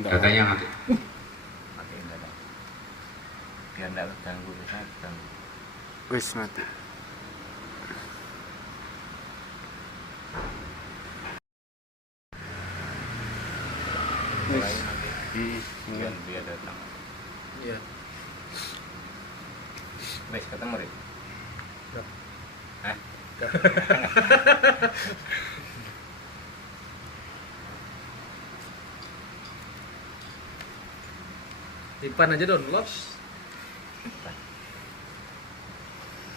Katanya mati. Matiin dada. Biar nggak terganggu, biasanya terganggu. Wis mati. Mulai nanti biar datang. Iya. Wes ketemu Rik. Udah. Hah? Simpan aja download.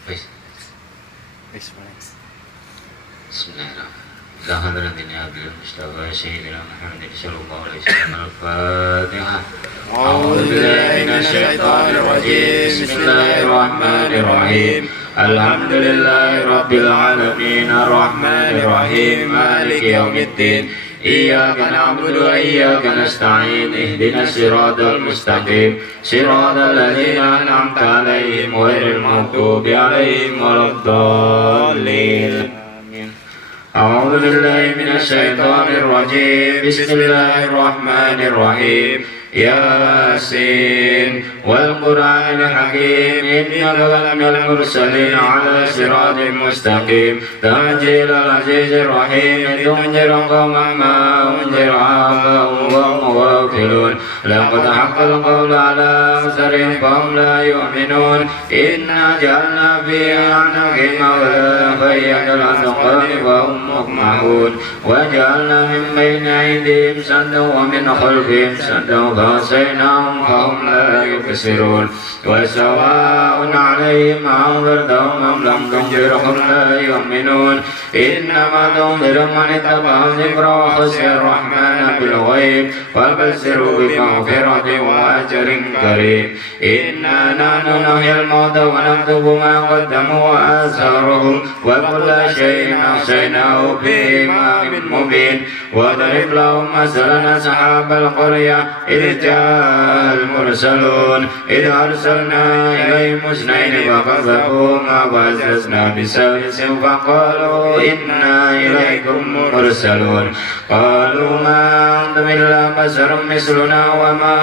Wis. Wis Max. Bismillahirrahmanirrahim. لا حضرة النبي المصطفى سيدنا محمد صلى الله عليه وسلم. الفاتحة. أعوذ بالله من الشيطان الرجيم. بسم الله الرحمن الرحيم. الحمد لله رب العالمين الرحمن الرحيم مالك يوم الدين. إياك نعبد وإياك نستعين. اهدنا الصراط المستقيم صراط الذين أنعمت عليهم غير المغضوب عليهم ولا الضالين. أعوذ بالله من الشيطان الرجيم. بسم الله الرحمن الرحيم. ياسين والقرآن الحكيم إنك لمن المرسلين على صراط مستقيم. تنزيل العزيز الرحيم. تنذر قوما ما أنذر آباؤهم وهم غافلون. لقد حق القول على أكثرهم فهم لا يؤمنون. إنا جعلنا في أعناقهم أغلالا فهي كالأذقان وهم مقمحون. وجعلنا من بين أيديهم سدا ومن خلفهم سدا فعصيناهم فهم لا يبصرون. وسواء عليهم أنذرتهم أم لم تنذرهم لا يؤمنون. إنما تنذر من اتبع الذكر وخشي الرحمن بالغيب وبشره بمغفرة وأجر كريم. إنا نحن نحيي الموتى ونكتب ما قدموا وآثارهم وكل شيء أحصيناه في إمام مبين. واضرب لهم مثلا أصحاب القرية إذ جاء المرسلون إذ أرسلنا إليهم اثنين فكذبوهما فعززنا بثالث فقالوا إنا إليكم مرسلون. قالوا ما أنتم إلا بشر مثلنا وما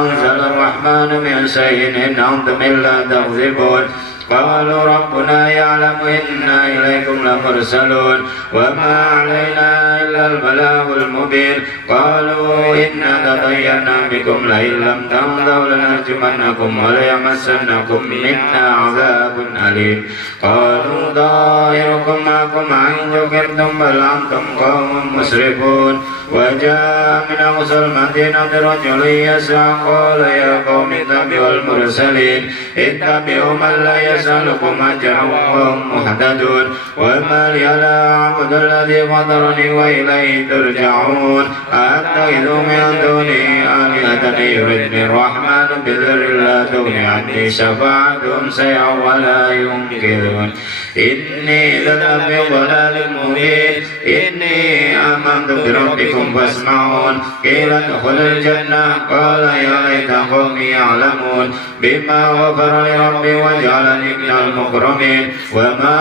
أنزل الرحمن من شيء إن أنتم إلا تكذبون. قالوا ربنا يعلم إنا إليكم لمرسلون وما علينا إلا البلاغ المبين. قالوا إنا تطيرنا بكم لئن لم تنتهوا لنرجمنكم وليمسنكم منا عذاب أليم. قالوا طائركم معكم إن ذكرتم بل أنتم قوم مسرفون. وجاء من أقصى المدينة رجل يسعى قال يا قوم اتبعوا المرسلين اتبعوا من لا يسألكم أجرا وهم مهتدون. وما لي لا أعبد الذي فطرني وإليه ترجعون. أأتخذ من دونه آلهة يردني الرحمن بضر لا تغني عني شفاعتهم شيئا ولا ينقذون. إني إذا لفي ضلال مبين. إني آمنت بربكم فاسمعون. قيل ادخل الجنة قال يا ليت قومي يعلمون بما غفر لي ربي وجعلني من المكرمين. وما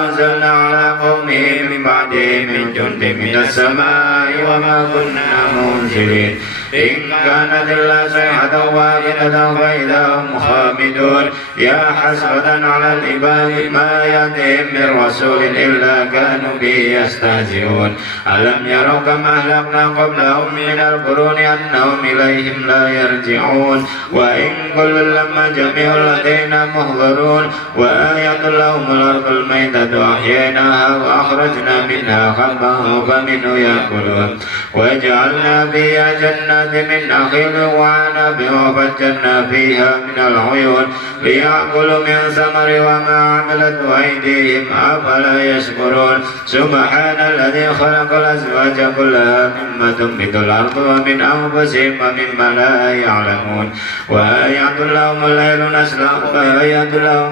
أنزلنا على قومه من بعده من جند من السماء وما كنا منزلين. إن كانت إلا صيحة واحدة فإذا هم خامدون. يا حسرة على العباد ما يأتيهم من رسول إلا كانوا به يستهزئون. ألم يروا كما أهلكنا قبلهم من القرون أنهم إليهم لا يرجعون. وإن كل لما جميع لدينا محضرون. وآية لهم الأرض الميتة أحييناها وأخرجنا منها حبا فمنه يأكلون. وجعلنا فيها جنات من نخيل وعنب وفجرنا فيها من العيون ليأكلوا من ثمر وما عملت أيديهم أفلا يشكرون. سبحان الذي خلق الأزواج كلها مما تنبت الأرض ومن أنفسهم ومما لا يعلمون. وآية لهم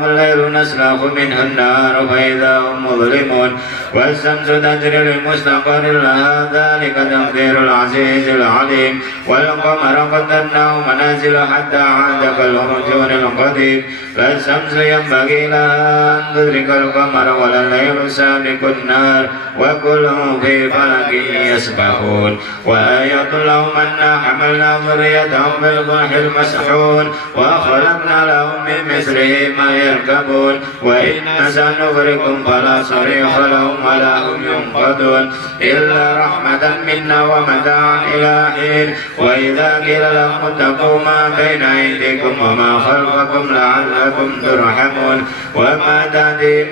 الليل نسلخ منه النار فإذا هم مظلمون. والشمس تجري لمستقر لها ذلك تقدير العزيز العليم. والقمر قدرناه منازل حتى عاد كالعرجون القديم. لا الشمس ينبغي لها أن تدرك القمر ولا الليل سابق النهار وكلهم في فلك يسبحون وآية لهم أنا حملنا ذريتهم في الفلك المسحون وخلقنا لهم من مثله ما يركبون وإن سنغرقهم فلا صريخ لهم ولا هم ينقذون إلا رحمة منا ومتاعا إلى حين وإذا قيل لهم اتقوا ما بين أيديكم وما خلفكم لعلكم ترحمون وما تأتي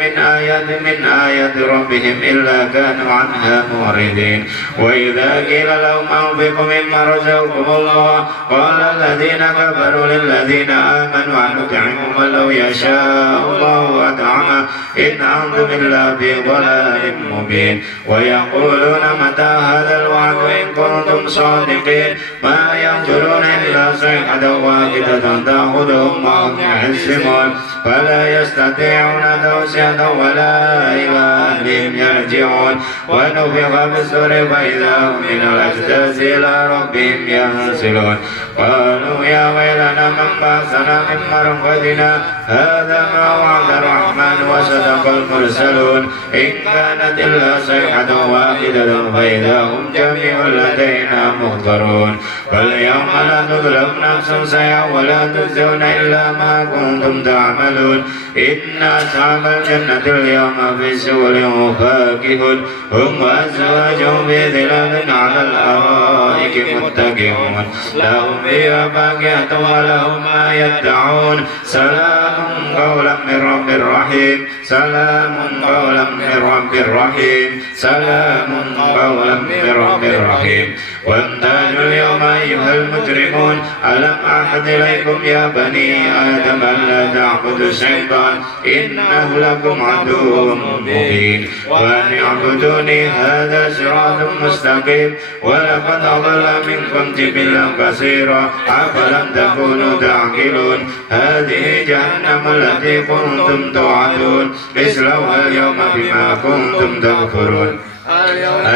من آية ربهم إلا كانوا عنها معرضين وإذا قيل لهم أنفقوا مما رزقكم الله قال الذين كفروا للذين آمنوا أنطعم من لو يشاء الله أطعمه إن أنتم إلا في ضلال مبين ويقولون متى هذا الوعد إن كنتم صادقين ما ينظرون إلا صيحة واحدة تأخذهم وهم يحسمون فلا يستطيعون توصية ولا إلى أهلهم يرجعون ونفخ بالسور فإذا هم من الأجداث إلى ربهم ينسلون قالوا يا ويلنا من بعثنا من مرقدنا هذا ما وعد الرحمن وصدق المرسلون إن كانت إلا صيحة واحدة فإذا هم جميع لدينا محضرون فاليوم لا تظلم نفس شيئا ولا تجزون إلا ما كنتم تعملون إن أصحاب الجنة اليوم في سرور فاكهون هم وأزواجهم في ظلال على الأرائك متكئون لهم فيها فاكهة ولهم ما يدعون سلام قولا من رب رحيم سلام قولا من رب رحيم سلام قولا من رب رحيم وامتازوا اليوم أيها المجرمون ألم أعهد إليكم يا بني آدم ألا تعبدوا الشيطان إنه لكم عدو مبين وأن اعبدوني هذا صراط مستقيم ولقد أضل منكم جبلا كثيرا أفلم تكونوا تعقلون هذه جهنم التي كنتم توعدون اصلوها اليوم بما كنتم تكفرون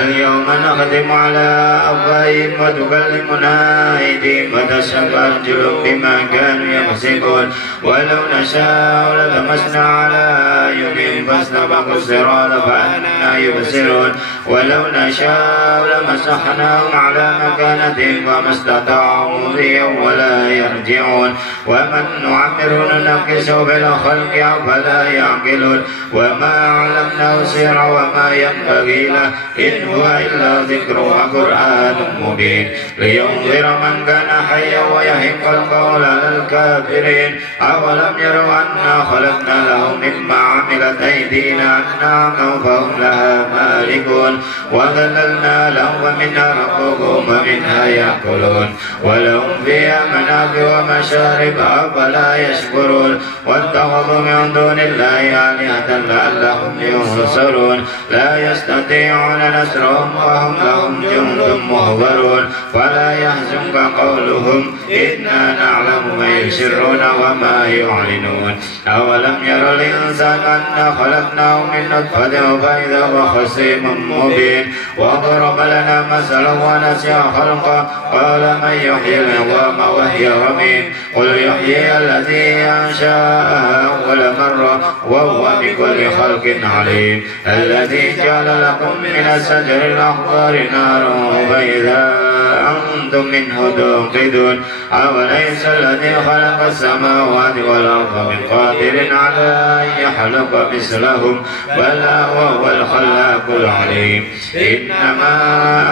اليوم نختم على أفواههم وتكلمنا أيديهم وتشهد أرجلهم بما كانوا يكسبون ولو نشاء لطمسنا على أعينهم فاستبقوا الصراط فأنى يبصرون ولو نشاء لمسخناهم على مكانتهم فما استطاعوا مضيا ولا يرجعون ومن نعمر ننقصه في الخلق أفلا يعقلون وما علمناه السحر وما ينبغي له إن هو إلا ذكر وقرآن مبين لينذر من كان حيا ويحق القول على الكافرين أولم يروا أنا خلقنا لهم مما عملت أيدينا أنعاما فهم لها مالكون وذللنا لهم ومنها ركوبهم ومنها يأكلون ولهم فيها منافع ومشارب أفلا يشكرون واتخذوا من دون الله آلهة لعلهم ينصرون لا يستطيعون نصرهم وهم لهم جند محضرون فلا يحزنك قولهم إنا نعلم ما يسرون وما يعلنون أولم ير الإنسان أنا خلقناه من نطفة فإذا هو خصيم مبين وضرب لنا مثلا ونسي خلقه قال من يحيي العظام وهي رميم قل يحيي الذي أنشأها أول مرة وهو بكل خلق عليم الذي جعل لكم من الشجر الأخضر نارا فإذا أنتم منه توقدون أوليس الذي خلق السماوات والأرض من قادر على أن يخلق مثلهم بلى وهو الخلاق العليم إنما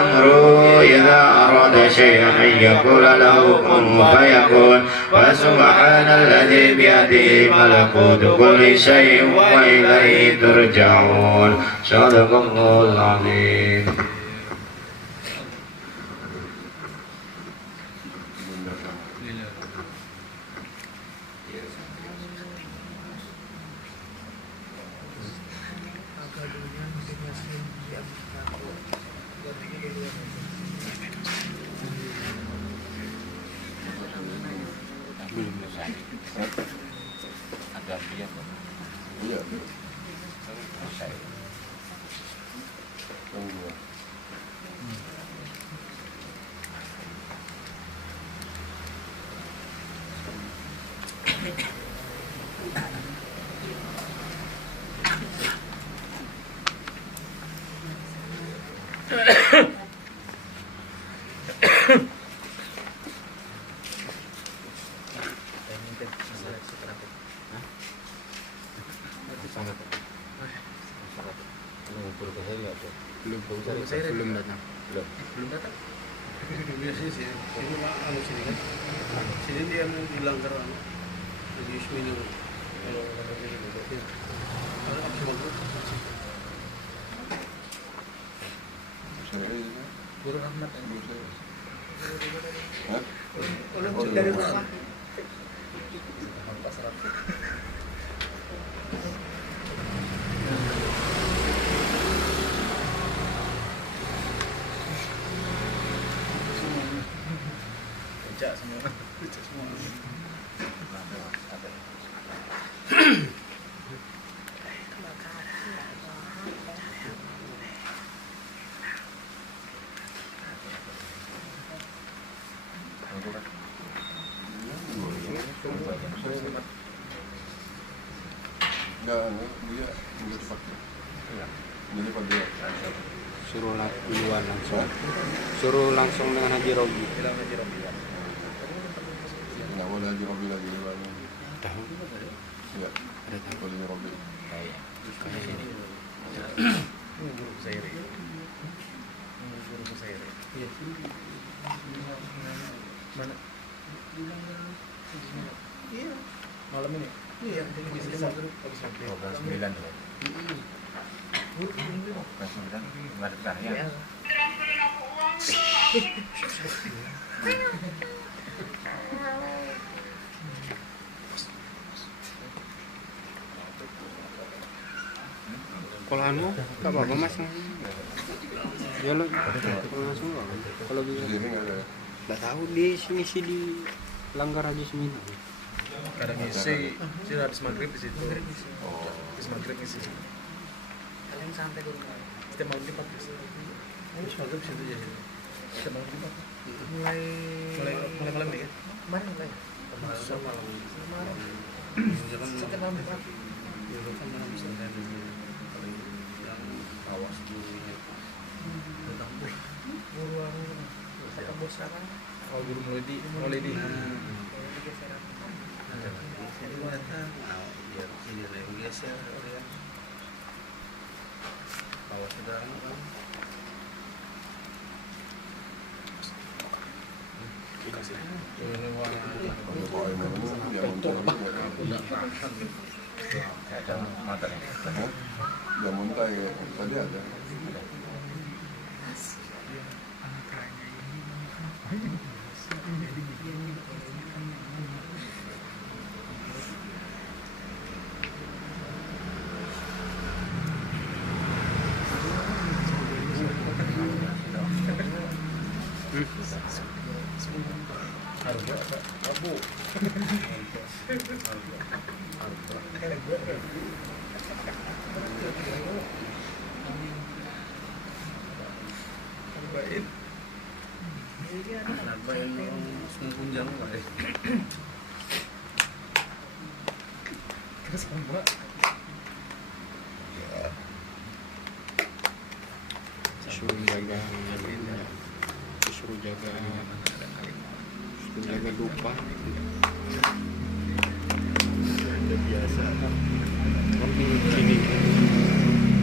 أمره إذا أراد شيئا أن يقول له كن فيكون فسبحان الذي بيده ملكوت كل شيء وإليه ترجعون صدق الله العظيم. Ada dia kok. Iya. Selesai. Tunggu. saya Belum datang. belum datang. Biasanya sih, ini mah anu sini kan. Sini dia bilang ke anu. Jadi Yusmi dulu. Kalau ada sini berarti. Kalau apa sih bagus? Guru Rahmat. Kalau dari rumah. Pecah semua. Enggak dipakai. Enggak dipakai. Suruh duluan langsung. Suruh langsung dengan Haji Robi. Bilang aja Robi. Enggak boleh Haji Robi lagi lagi. Tahu? Iya. Ada tahu. Boleh Robi. Guru saya. Guru saya. Iya. Mana? Iya. Malam ini. Iya, jadi bisa maghrib. 12.9 tuh. 12.9 nggak ada ya. Kalau anu, nggak apa-apa mas. Ya lo, kalau langsung nggak apa-apa. Kalau Di bisa, sini enggak ada. nggak tahu di sini sih di Langgar Haji Semina. Kadang isi, sih habis maghrib di situ. Habis maghrib isi. Kalian sampai ke rumah. Setiap malam Jumat. Habis maghrib situ jadi. Setiap malam Jumat. Mulai Mulai malam nih ya. kemarin mulai. Kemarin malam. Jangan Setiap malam Jumat. ya kan malam Senin dulu. Paling yang awas dulu ya. Tentang Guru kata bos sekarang. Oh guru mulai di. Jadi datang. Biar sini yang geser ya. Bawa saudara kan. Kalau bawa air minum dia muntah lagi. Ada motor ya. Dia muntah ya. Tadi ada. Nabain sungguh jangan lah. Terus sama. Suruh jaga, suruh jaga lupa. Biasa. Sini.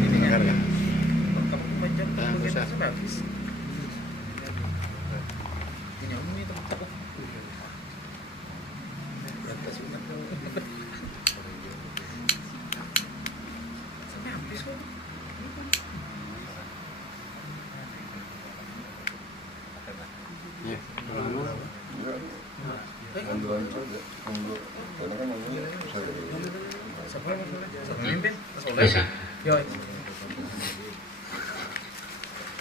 Ini kan ya. kamu panjang Ah, bagian bisa. atas habis. Ini ini tempat. Atas banget. Sampai habis kok. Ya, kalau Ya. Anjuran saja. Tunggu. Karena kan namanya saya. Siapa yang maksudnya? Pemimpin? Bisa. Yo.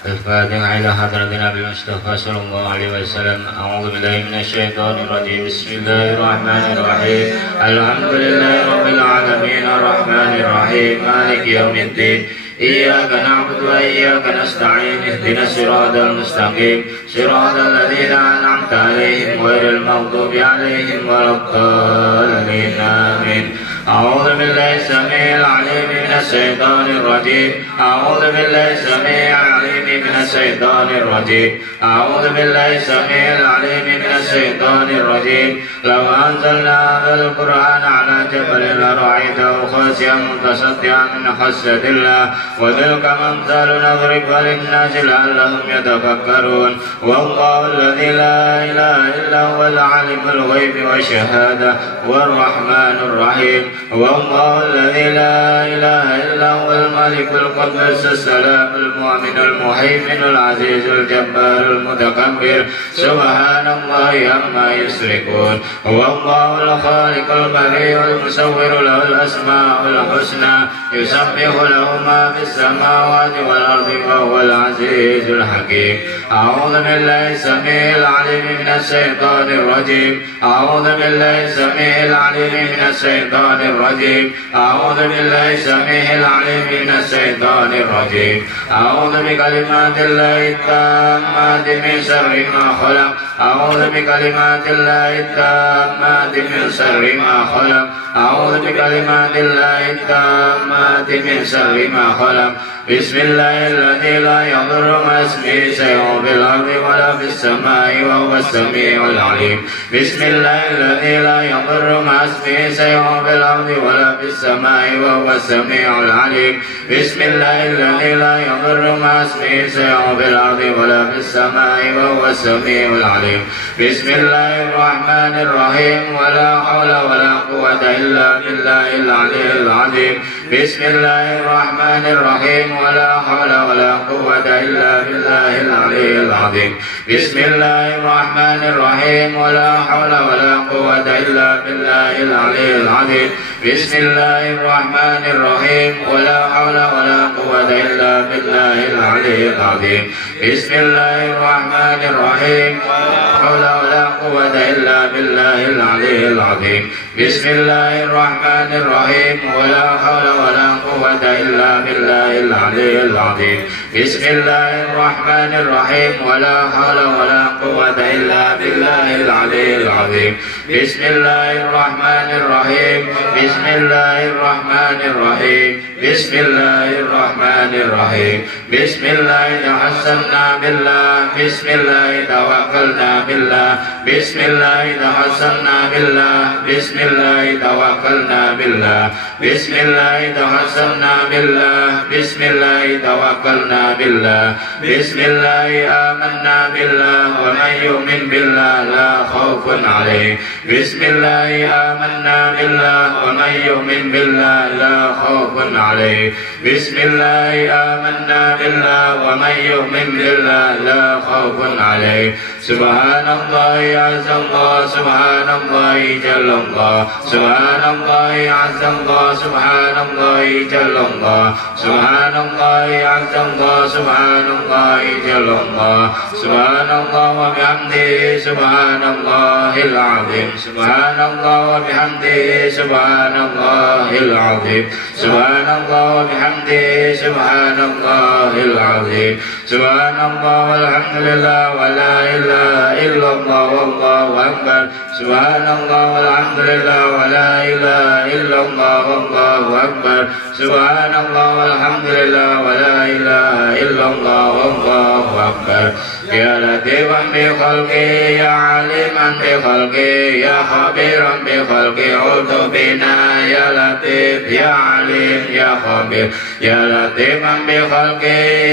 الفاتحة إلى حضرة النبي المصطفى صلى الله عليه وسلم. أعوذ بالله من الشيطان الرجيم. بسم الله الرحمن الرحيم. الحمد لله رب العالمين الرحمن الرحيم مالك يوم الدين. إياك نعبد وإياك نستعين. اهدنا الصراط المستقيم صراط الذين أنعمت عليهم غير المغضوب عليهم ولا الضالين آمين. أعوذ بالله السميع العليم من الشيطان الرجيم أعوذ بالله السميع العليم من الشيطان الرجيم أعوذ بالله السميع العليم من الشيطان الرجيم لو أنزلنا هذا القرآن على جبل لرأيته خاشعا متصدعا من خشية الله وتلك الأمثال نضربها للناس لعلهم يتفكرون والله الذي لا إله إلا هو العالم الغيب والشهادة والرحمن الرحيم والله الذي لا إله إلا هو الملك القدوس السلام المؤمن المهيمن العزيز الجبار المتكبر سبحان الله عما يشركون والله الخالق البريء المصور له الأسماء الحسنى يسبح له ما في السماوات والأرض وهو العزيز الحكيم أعوذ بالله السميع العليم من الشيطان الرجيم أعوذ بالله السميع العليم من الشيطان الرجيم أعوذ بالله السميع العليم من الشيطان الرجيم أعوذ بكلمات الله التامات من شر ما خلق أعوذ بكلمات الله التامات من شر ما خلق أعوذ بكلمات الله التامات من شر ما خلق بسم الله الذي لا يضر مع اسمه شيء في الأرض ولا في السماء وهو السميع العليم بسم الله الذي لا يضر مع اسمه شيء في الأرض ولا في السماء وهو السميع العليم بسم الله الذي لا يضر مع اسمه شيء في الأرض ولا في السماء وهو السميع العليم بسم الله الرحمن الرحيم ولا حول ولا قوة إلا بالله العلي العظيم بسم الله الرحمن الرحيم ولا حول ولا قوة إلا بالله العلي العظيم بسم الله الرحمن الرحيم ولا حول ولا قوة إلا بالله العلي العظيم بسم الله الرحمن الرحيم ولا حول ولا قوة إلا بالله العلي العظيم بسم الله الرحمن الرحيم ولا حول ولا قوة إلا بالله العلي العظيم بسم الله الرحمن الرحيم ولا حول ولا قوة إلا بالله العلي العظيم بسم الله الرحمن الرحيم ولا حول ولا قوة إلا بالله العلي العظيم بسم الله الرحمن الرحيم بسم الله الرحمن الرحيم بسم الله الرحمن الرحيم بسم الله تحسنا بالله بسم الله توكلنا بالله بسم الله تحسنا بالله بسم الله توكلنا بالله بسم الله تحسنا بالله بسم الله توكلنا بالله بسم الله آمنا بالله ومن يؤمن بالله لا خوف عليه بسم الله آمنا بالله ومن يؤمن بالله لا خوف عليه بسم الله آمنا بالله ومن يؤمن بالله لا خوف عليه سبحان الله عز الله سبحان الله جل الله سبحان الله عز الله سبحان الله جل الله سبحان الله عز الله سبحان الله جل الله سبحان الله وبحمده سبحان الله العظيم سبحان الله وبحمده سبحان الله العظيم سبحان الله وبحمده سبحان الله العظيم سبحان الله والحمد لله ولا إله إلا الله والله أكبر سبحان الله والحمد لله ولا إله إلا الله والله أكبر سبحان الله والحمد لله ولا إله إلا الله والله أكبر يا لطيفا بخلقه يا عليما بخلقه يا خبيرا بخلقه عد بنا يا لطيف يا عليم يا خبير يا لطيفا بخلقه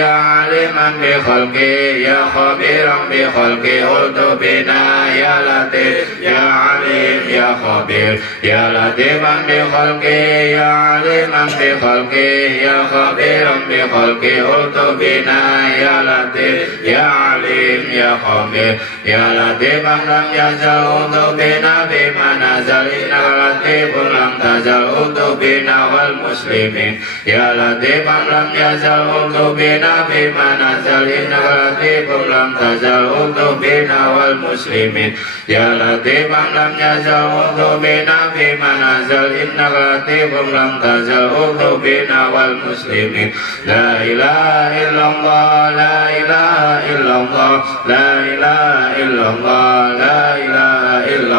يا عليما بخلقه يا خبيرا بخلقه عد بنا يا لطيف يا عليم يا خبير يا لطيفا بخلقه يا عليما بخلقه يا خبيرا بخلقه عد بنا يا لطيف يا عليم يا خبير يا لطيفا لم يزل عد بنا بما نزل إنك لطيف لم تزل عد بنا والمسلمين يا لطيفا لم يزل عد بنا بما نزل إنك لطيف لم تزل عد بنا والمسلمين يا لطيفا لم يزل عد بنا بما نزل إنك لطيف لم تزل عد بنا والمسلمين لا إله إلا الله لا إله إلا الله لا إله إلا الله لا إله إلا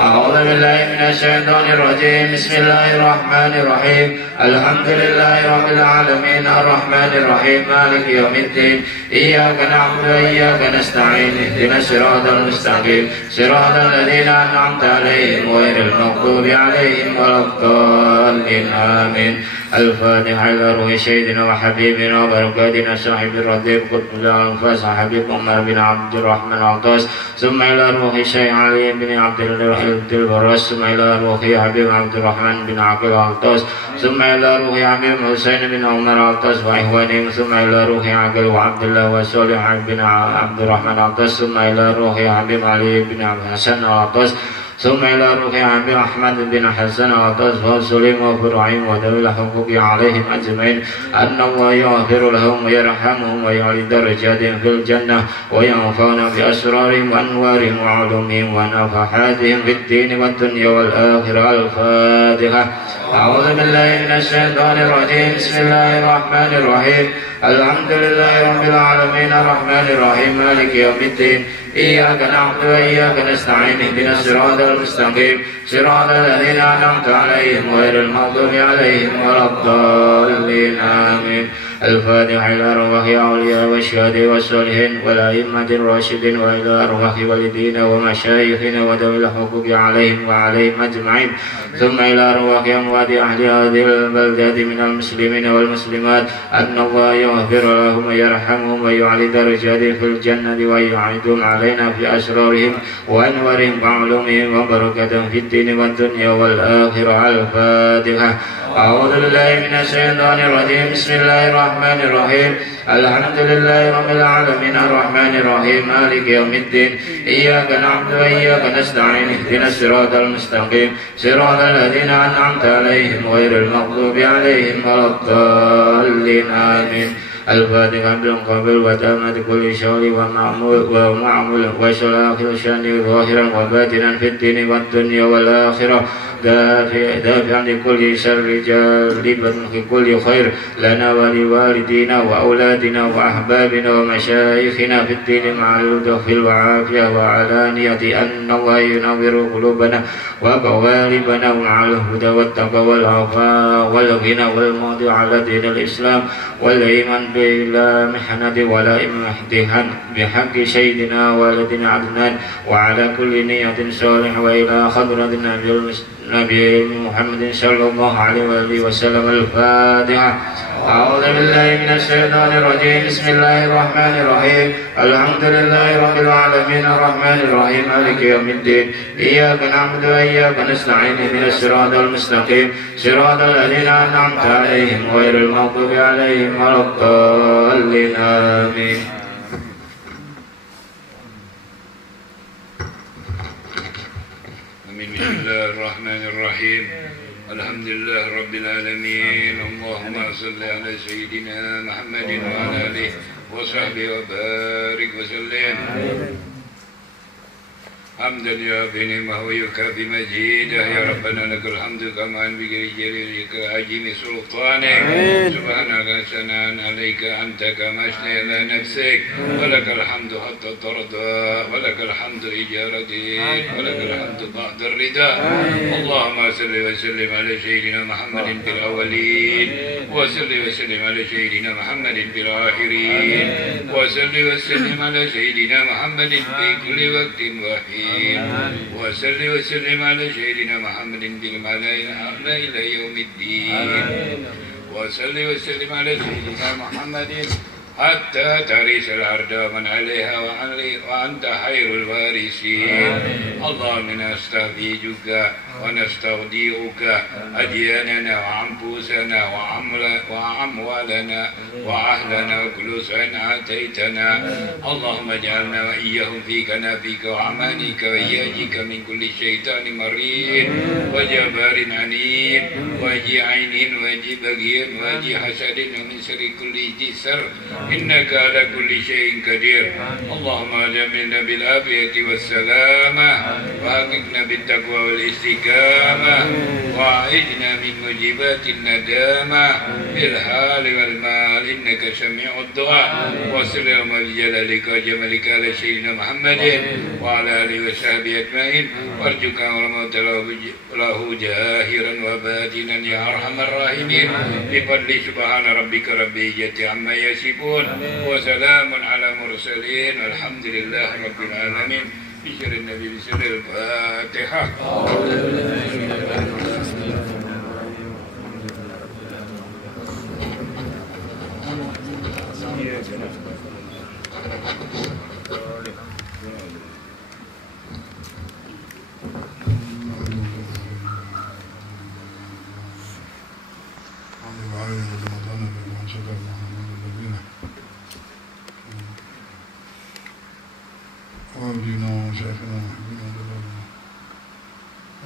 أعوذ بالله من الشيطان الرجيم بسم الله الرحمن الرحيم الحمد لله رب العالمين الرحمن الرحيم مالك يوم الدين إياك نعبد وإياك نستعين اهدنا الصراط المستقيم صراط الذين أنعمت عليهم غير المغضوب عليهم ولا الضالين آمين. الفاتحة إلى روح سيدنا وحبيبنا وبركاتنا صاحب الرضيب قطب الأنفاس حبيب عمر بن عبد الرحمن العطاس ثم إلى روح الشيخ علي بن عبد البراس ثم إلى روح حبيب عبد الرحمن بن عقيل العطاس ثم إلى روح حبيب حسين بن عمر العطاس وإخوانهم ثم إلى روح عقيل وعبد الله وصالح بن عبد الرحمن العطاس ثم إلى روح حبيب علي بن عبد الحسن العطاس ثم إلى روح عبد أحمد بن حسن العطاس وسليم وفرعين وذوي الحقوق عليهم أجمعين أن الله يغفر لهم ويرحمهم ويعلي درجاتهم في الجنة وينفعنا بأسرارهم وأنوارهم وعلومهم ونفحاتهم في الدين والدنيا والآخرة. الفاتحة. أعوذ بالله من الشيطان الرجيم بسم الله الرحمن الرحيم الحمد لله رب العالمين الرحمن الرحيم مالك يوم الدين إياك نعبد وإياك نستعين اهدنا الصراط المستقيم صراط الذين أنعمت عليهم غير المغضوب عليهم ولا الضالين آمين. الفاتحة إلى أرواح أولياء والشهداء والصالحين والأئمة الراشدين وإلى أرواح والدينا ومشايخنا وذوي الحقوق عليهم وعليهم أجمعين ثم إلى أرواح أموات أهل هذه البلدة من المسلمين والمسلمات أن الله يغفر لهم ويرحمهم ويعلي درجاتهم في الجنة ويعيدهم علينا في أسرارهم وأنوارهم وعلومهم وبركاتهم في الدين والدنيا والآخرة. الفاتحة. أعوذ بالله من الشيطان الرجيم بسم الله الرحمن الرحيم الحمد لله رب العالمين الرحمن الرحيم مالك يوم الدين إياك نعبد وإياك نستعين اهدنا الصراط المستقيم صراط الذين أنعمت عليهم غير المغضوب عليهم ولا الضالين آمين. الفاتحة بالقبل وتامة كل شغل ومعمول وصلاح الشان ظاهرا وباطنا في الدين والدنيا والآخرة دافعا لكل شر جالبا لكل خير لنا ولوالدينا وأولادنا وأحبابنا ومشايخنا في الدين مع اللطف والعافية وعلانية أن الله ينور قلوبنا وقوالبنا مع الهدى والتقوى والعفاء والغنى والموضع على دين الإسلام والإيمان بلا محنة ولا امتحان بحق سيدنا والدنا عدنان وعلى كل نية صالح وإلى خضرة النبي محمد صلى الله عليه وآله وسلم. الفاتحة. أعوذ بالله من الشيطان الرجيم بسم الله الرحمن الرحيم الحمد لله رب العالمين الرحمن الرحيم مالك يوم الدين إياك نعبد وإياك نستعين اهدنا الصراط المستقيم صراط الذين أنعمت عليهم غير المغضوب عليهم ولا الضالين آمين. بسم الله الرحمن الرحيم الحمد لله رب العالمين اللهم صل على سيدنا محمد وعلى آله وصحبه وبارك وسلم حمدا يوافي نعمه ويكافي مجيده يا ربنا لك الحمد كما ينبغي لجلالك عظيم سلطانك سبحانك ثناء عليك أنت كما أثنى على نفسك ولك الحمد حتى ترضى ولك الحمد إجارتك ولك الحمد بعد الرضا. اللهم صل وسلم على سيدنا محمد في الأولين وصل وسلم على سيدنا محمد في الآخرين وصل وسلم على سيدنا محمد في كل وقت وحيد وصل وسلم على سيدنا محمد بالملائكة الأعلى إلى يوم الدين وصل وسلم على سيدنا محمد حتى ترث الأرض من عليها وأنت خير الوارثين. اللهم نستغفرك ونستودعك أدياننا وأنفسنا وأموالنا وأهلنا وكل شيء آتيتنا. اللهم اجعلنا وإياهم في كنافك وأمانك وإياك من كل شيطان مريض وجبار عنيد وجي عين وجي بغي وجي حسد ومن شر كل جسر إنك على كل شيء قدير اللهم أجملنا بالعافية والسلامة وحققنا بالتقوى والاستقامة وأعذنا من موجبات الندامة بالحال والمال إنك سميع الدعاء وصل اللهم بجلالك وجمالك على سيدنا محمد وعلى آله وصحبه أجمعين وارجوك ورحمة له جاهرا وباطنا يا أرحم الراحمين بفضل سبحان ربك رب العزة عما يصفون وسلام على المرسلين والحمد لله رب العالمين بشر النبي بسر الفاتحة وأبينا وشيخنا وحبينا ودلالنا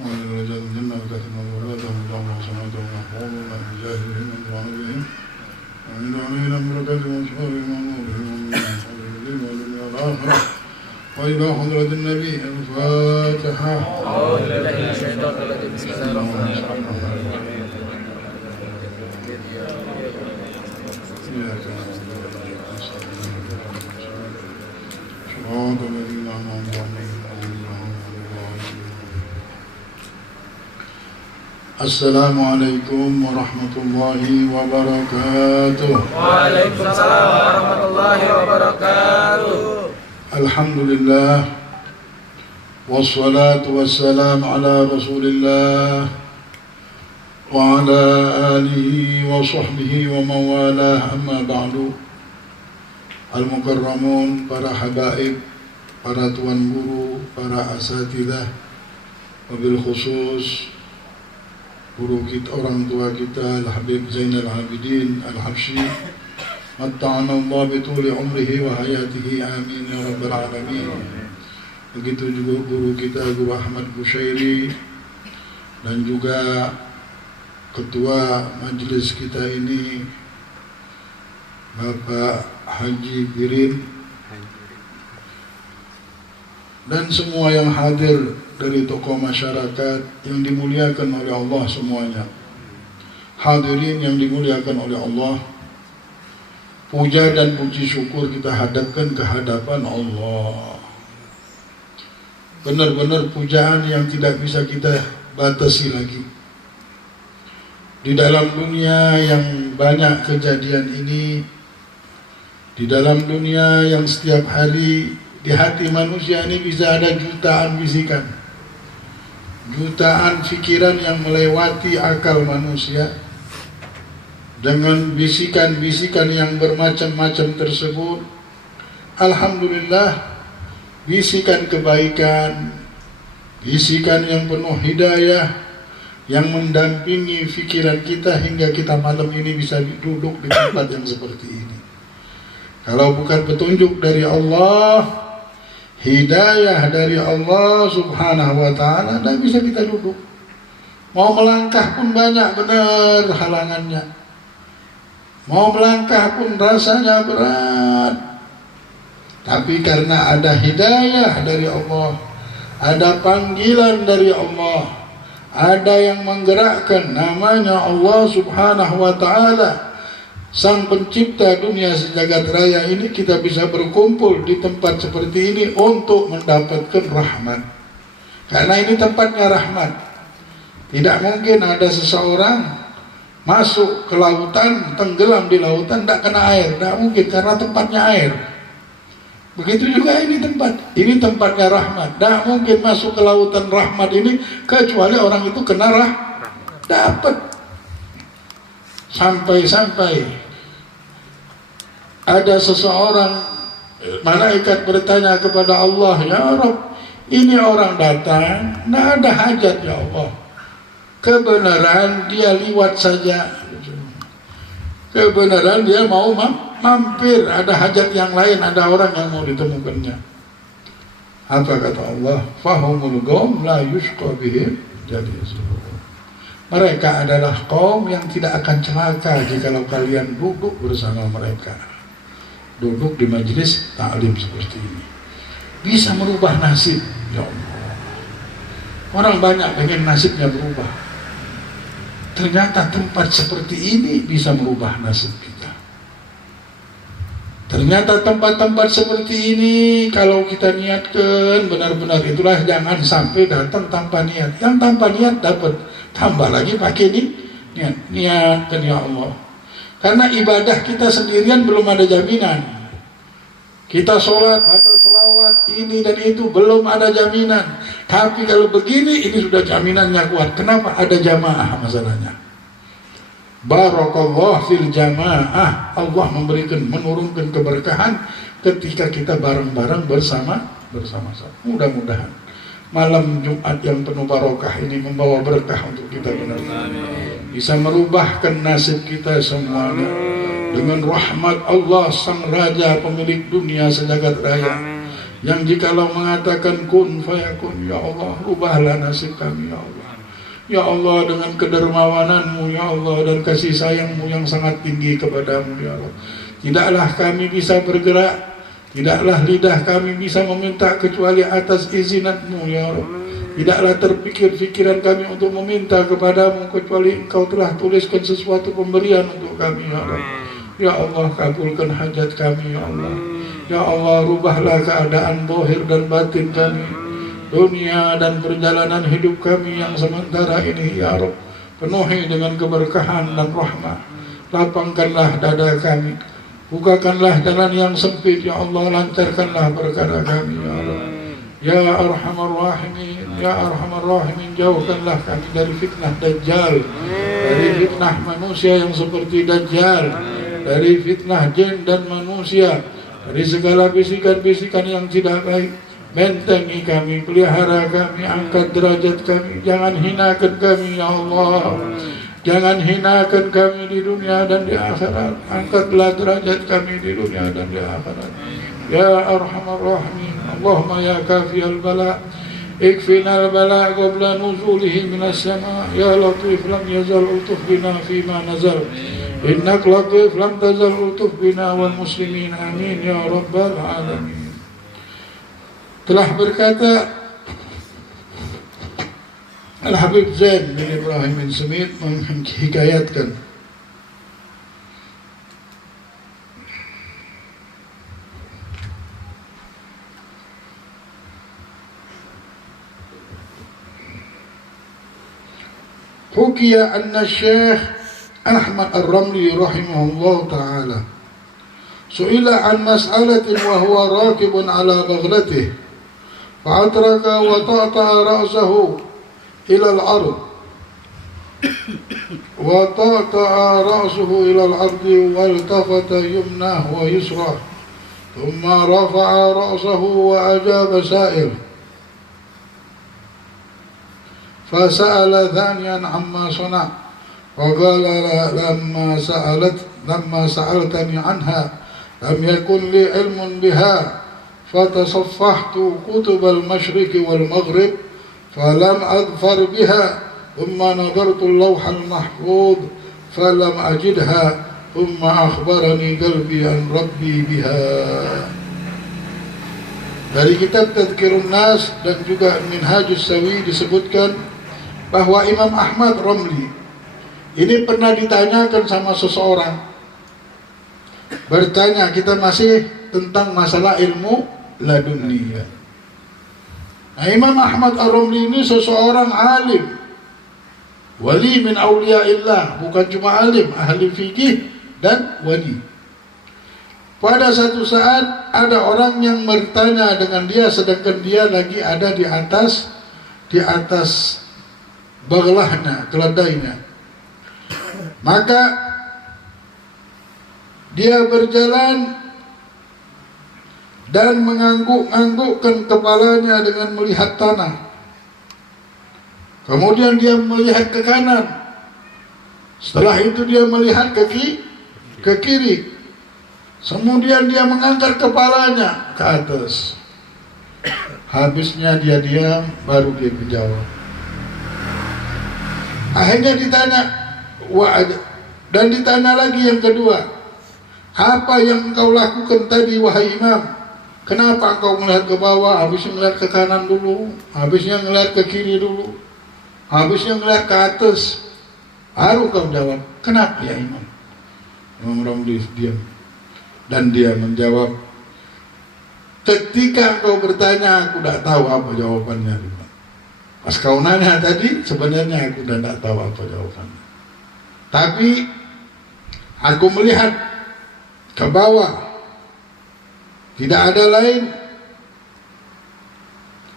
وعلى رجال الجنة وكاتنا وولادهم اللهم وصلاته ومحفوظنا بجاههم وعنبهم ومن علينا بركاتهم وشهورهم ونورهم ومن حولهم والدنيا والآخرة وإلى حضرة النبي الفاتحة أعوذ بالله من الشيطان الرجيم بسم الله الرحمن الرحيم إياك نعبد وإياك نستعين صراط الذين أنعمت عليهم غير المغضوب عليهم. السلام عليكم ورحمة الله وبركاته. وعليكم السلام ورحمة الله وبركاته. الحمد لله والصلاة والسلام على رسول الله وعلى آله وصحبه ومن والاه أما بعد. Al-Mukarramun, para habaib, para tuan guru, para asatidah, wabil khusus guru kita, orang tua kita Al-Habib Zainal Abidin Al-Habsyi, matta'ana Allah bituli umrihi wa hayatihi, amin ya rabbal alamin. Begitu juga guru kita Guru Ahmad Bushairi dan juga ketua majelis kita ini Bapak Haji Birin dan semua yang hadir dari tokoh masyarakat yang dimuliakan oleh Allah semuanya. Hadirin yang dimuliakan oleh Allah, puja dan puji syukur kita hadapkan ke hadapan Allah. Benar-benar pujaan yang tidak bisa kita batasi lagi. Di dalam dunia yang banyak kejadian ini, di dalam dunia yang setiap hari di hati manusia ini bisa ada jutaan bisikan, jutaan pikiran yang melewati akal manusia. Dengan bisikan-bisikan yang bermacam-macam tersebut, alhamdulillah, bisikan kebaikan, bisikan yang penuh hidayah, yang mendampingi pikiran kita hingga kita malam ini bisa duduk di tempat yang seperti ini. Kalau bukan petunjuk dari Allah, hidayah dari Allah subhanahu wa ta'ala, tidak bisa kita duduk. Mau melangkah pun banyak benar halangannya. Mau melangkah pun rasanya berat. Tapi karena ada hidayah dari Allah, ada panggilan dari Allah, ada yang menggerakkan namanya Allah subhanahu wa ta'ala, Sang pencipta dunia sejagat raya ini, kita bisa berkumpul di tempat seperti ini untuk mendapatkan rahmat. Karena ini tempatnya rahmat. Tidak mungkin ada seseorang masuk ke lautan, tenggelam di lautan, tidak kena air. Tidak mungkin, karena tempatnya air. Begitu juga ini ini tempatnya rahmat. Tidak mungkin masuk ke lautan rahmat ini kecuali orang itu kena dapat. Sampai-sampai ada seseorang, malaikat bertanya kepada Allah, ya Rabb, ini orang datang, tidak ada hajat ya Allah. Kebenaran dia liwat saja. Kebenaran dia mau mampir, ada hajat yang lain, ada orang yang mau ditemukannya. Apa kata Allah? Fahumul qaum la yusqa bihim jalis. Mereka adalah kaum yang tidak akan celaka jikalau kalian duduk bersama mereka. duduk di majelis taklim seperti ini. Bisa merubah nasib, ya Allah. Orang banyak pengen nasibnya berubah. Ternyata tempat seperti ini bisa merubah nasib kita. Ternyata tempat-tempat seperti ini kalau kita niatkan benar-benar, itulah jangan sampai datang tanpa niat. Yang tanpa niat dapat, tambah lagi pakai niatkan ya Allah. Karena ibadah kita sendirian belum ada jaminan. Kita sholat, baca sholawat, ini dan itu belum ada jaminan. Tapi kalau begini, ini sudah jaminannya kuat. Kenapa? Ada jamaah masalahnya. Barakallah fil jamaah. Allah menurunkan keberkahan ketika kita bareng-bareng bersama-sama. Mudah-mudahan malam Jumat yang penuh barokah ini membawa berkah untuk kita benar-benar. Bisa merubahkan nasib kita semuanya. Dengan rahmat Allah sang Raja pemilik dunia sejagat raya, yang jikalau mengatakan kun fayakun, ya Allah rubahlah nasib kami ya Allah. Ya Allah, dengan kedermawananmu ya Allah dan kasih sayangmu yang sangat tinggi kepadamu ya Allah, tidaklah kami bisa bergerak, tidaklah lidah kami bisa meminta kecuali atas izinatmu ya Allah. Tidaklah terpikir pikiran kami untuk meminta kepadamu kecuali Engkau telah tuliskan sesuatu pemberian untuk kami ya Allah. Ya Allah, kabulkan hajat kami ya Allah. Ya Allah, rubahlah keadaan zahir dan batin kami, dunia dan perjalanan hidup kami yang sementara ini ya Rabb. Penuhi dengan keberkahan dan rahmat. Lapangkanlah dada kami, bukakanlah jalan yang sempit ya Allah. Lancarkanlah perkara kami ya Allah. Ya Arhamar Rahimin, Ya Arhamar Rahimin, jauhkanlah kami dari fitnah Dajjal, dari fitnah manusia yang seperti Dajjal, dari fitnah jin dan manusia, dari segala bisikan-bisikan yang tidak baik. Bentengi kami, pelihara kami, angkat derajat kami, jangan hinakan kami ya Allah. Jangan hinakan kami di dunia dan di akhirat. Angkatlah derajat kami di dunia dan di akhirat. Ya Arhamar Rahimin, Allahumma ya kafiyal bala, ikfina al-bala qabla nuzulihi minas sama. Ya Latif lam yazal utuf bina fima nazal, innak Latif lam tazal utuf bina wal muslimin, amin ya rabbal alamin. Telah berkata Al-Habib Zain bin Ibrahim bin Sumit menghikayatkan, Hukiya anna Syekh Ahmad Ar-Ramli rahimahullah ta'ala su'ila an mas'alatin wa huwa rakibun ala baghlatihi fa'atraka wa ta'ta'a ra'sahu ila al-ard wa ta'ta'a ra'suhu ila al-ardi wa altafata yumnah wa yusrah thumma rafa'a ra'sahu wa ajaba sa'il fasa'ala thaniyan amma sana' wa qala lamma sa'altani anha lam yakun li ilmun biha fatasaffahtu kutub al-mashriq wal-maghrib falam adfar biha thumma nadartu al-lawh al-mahfuz falam ajidha thumma akhbarani qalbi an rabbi biha. Dari kitab Tadhkirun Nas dan juga Minhajus Sawi disebutkan bahwa Imam Ahmad Ramli ini pernah ditanyakan sama seseorang, bertanya, kita masih tentang masalah ilmu laduni. Nah, Imam Ahmad Ar-Ramli ini seseorang alim, wali min awliyaillah, bukan cuma alim, ahli fikih dan wali. Pada satu saat ada orang yang bertanya dengan dia, sedangkan dia lagi ada di atas baghlahnya, keledainya. Maka dia berjalan dan mengangguk-anggukkan kepalanya dengan melihat tanah. Kemudian dia melihat ke kanan. Setelah itu dia melihat ke kiri. Kemudian dia mengangkat kepalanya ke atas. Habisnya dia diam, baru dia menjawab. Akhirnya ditanya, dan ditanya lagi yang kedua, Apa yang engkau lakukan tadi wahai imam? Kenapa engkau melihat ke bawah, habisnya melihat ke kanan dulu, habisnya melihat ke kiri dulu, habisnya melihat ke atas? Baru kau jawab, kenapa ya imam? Imam Romli diam. Dan dia menjawab, ketika engkau bertanya, aku tidak tahu apa jawabannya. Pas kau nanya tadi, sebenarnya aku tidak tahu apa jawabannya. Tapi aku melihat ke bawah, tidak ada lain.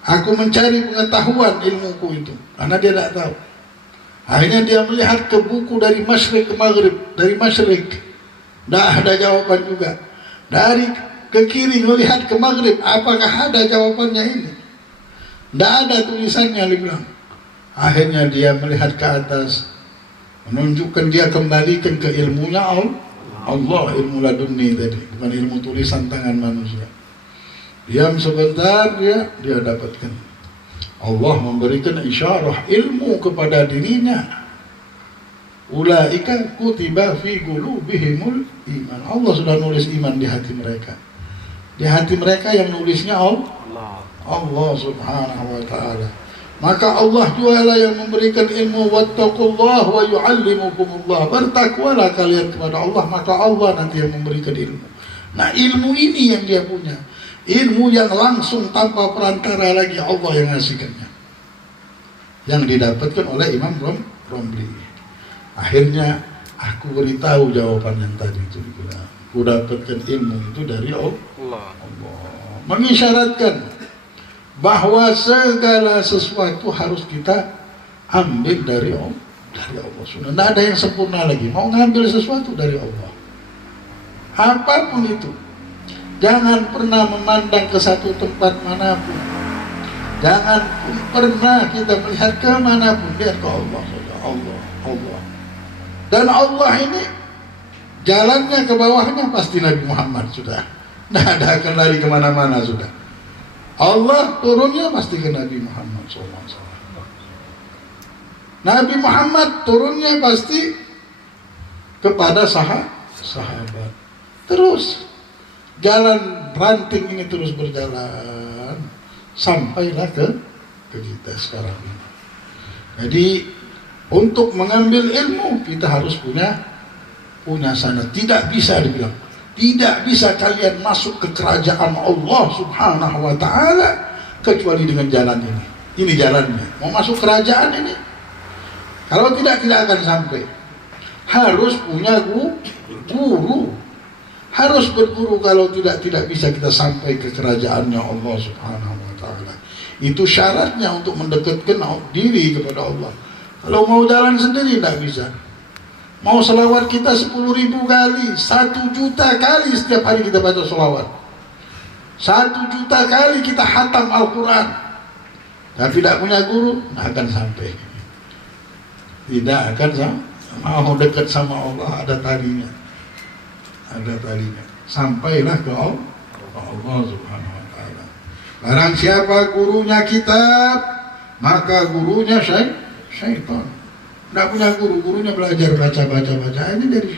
Aku mencari pengetahuan ilmuku itu, karena dia tidak tahu. Akhirnya dia melihat ke buku dari masyrik ke maghrib, dari masyrik, tidak ada jawaban juga. Dari ke kiri melihat ke maghrib, apakah ada jawabannya ini? Tidak ada tulisannya, dia bilang. Akhirnya dia melihat ke atas, menunjukkan dia kembalikan ke ilmunya Allah, ilmu laduni tadi, bukan ilmu tulisan tangan manusia. Diam sebentar, dia dapatkan. Allah memberikan isyarah ilmu kepada dirinya. Ulaika kutiba fi qulubihimul iman. Allah sudah nulis iman di hati mereka. Di hati mereka yang nulisnya Allah subhanahu wa ta'ala. Maka Allah jualah yang memberikan ilmu. Wattaqullah wa yu'allimukumullah. Bertakwalah kalian kepada Allah, maka Allah nanti yang memberikan ilmu. Nah, ilmu ini yang dia punya, ilmu yang langsung tanpa perantara lagi, Allah yang ngasihkannya, yang didapatkan oleh Imam Romli. Akhirnya aku beritahu jawaban yang tadi itu, dibilang aku dapatkan ilmu itu dari Allah. Mengisyaratkan bahwa segala sesuatu harus kita ambil dari Allah. Sudah tidak ada yang sempurna lagi. Mau ngambil sesuatu dari Allah, apapun itu, jangan pernah memandang ke satu tempat manapun. Jangan pernah kita melihat ke manapun, lihat ke Allah saja. Allah. Dan Allah ini jalannya ke bawahnya pasti Nabi Muhammad sudah. Tidak ada akan lari kemana-mana sudah. Allah turunnya pasti ke Nabi Muhammad SAW. Nabi Muhammad turunnya pasti kepada sahabat. Terus jalan ranting ini terus berjalan sampailah ke kita sekarang ini. Jadi untuk mengambil ilmu kita harus punya sana. Tidak bisa dibilang, tidak bisa kalian masuk ke kerajaan Allah subhanahu wa ta'ala kecuali dengan jalan ini. Ini jalannya. Mau masuk kerajaan ini, kalau tidak akan sampai. Harus punya guru. Harus berguru, kalau tidak bisa kita sampai ke kerajaannya Allah subhanahu wa ta'ala. Itu syaratnya untuk mendekatkan diri kepada Allah. Kalau mau jalan sendiri tidak bisa. Mau selawat kita 10.000 kali, 1 juta kali setiap hari kita baca selawat, 1 juta kali kita khatam Al-Quran, tapi tidak punya guru, tidak akan sampai. Tidak akan sampai. Mau dekat sama Allah ada talinya. Sampailah ke Allah subhanahu wa ta'ala. Barang siapa gurunya kitab, maka gurunya syaitan. Tidak punya gurunya belajar baca ini dari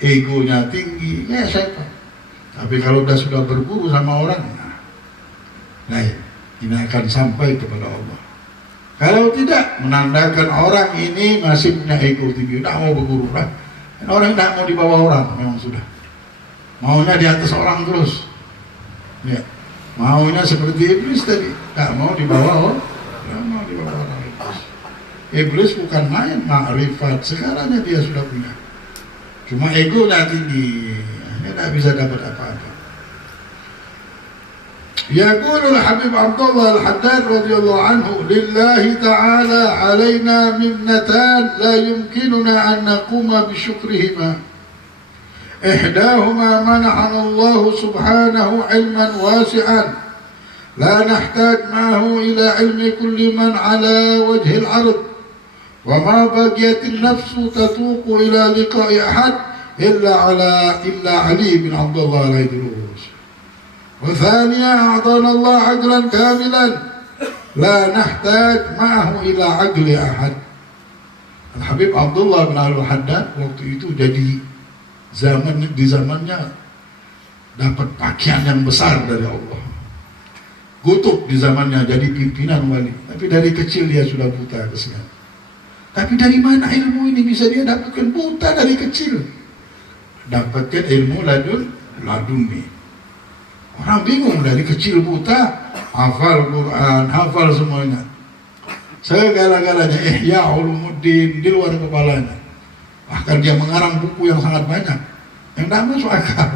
egonya tinggi, ya syaitan. Tapi kalau sudah berguru sama orang, nah ini akan sampai kepada Allah. Kalau tidak, menandakan orang ini masih punya ego tinggi, tidak mau berguru lah. Orang tidak mau di bawah orang, memang sudah. Maunya di atas orang terus. Ya. Maunya seperti iblis tadi, tidak mau di bawah orang. Tidak mau di bawah orang. Iblis bukan main ma'rifat, sekarangnya dia sudah punya. Cuma egonya tinggi, dia tidak bisa dapat apa-apa. Yaqulul Habib Abdullah Al-Haddad radhiyallahu anhu, lillahi ta'ala alaina minnatan la yumkinuna an naquma bi syukrihima. Ihdahuma manahana Allah subhanahu ilman wasi'an la nahtaj ma'ahu ila ilmi kulli man ala wajhi al-ard. وما بقيت النفس تتوق إلى لقاء أحد إلا علي بن عبد الله العيدروس. وثانيا أعطانا الله عقلا كاملا لا نحتاج معه إلى عقل أحد. Al-Habib Abdullah bin Al-Haddad waktu itu jadi di zamannya dapat pakaian yang besar dari Allah. Kutub di zamannya jadi pimpinan wali, tapi dari kecil dia sudah buta, kesian. Tapi dari mana ilmu ini bisa dia dapatkan? Buta dari kecil, dapatkan ilmu laduni. Orang bingung, dari kecil buta, hafal Quran, hafal semuanya, segala-galanya Ihya Ulumuddin di luar kepalanya. Bahkan dia mengarang buku yang sangat banyak, yang tidak masuk akal.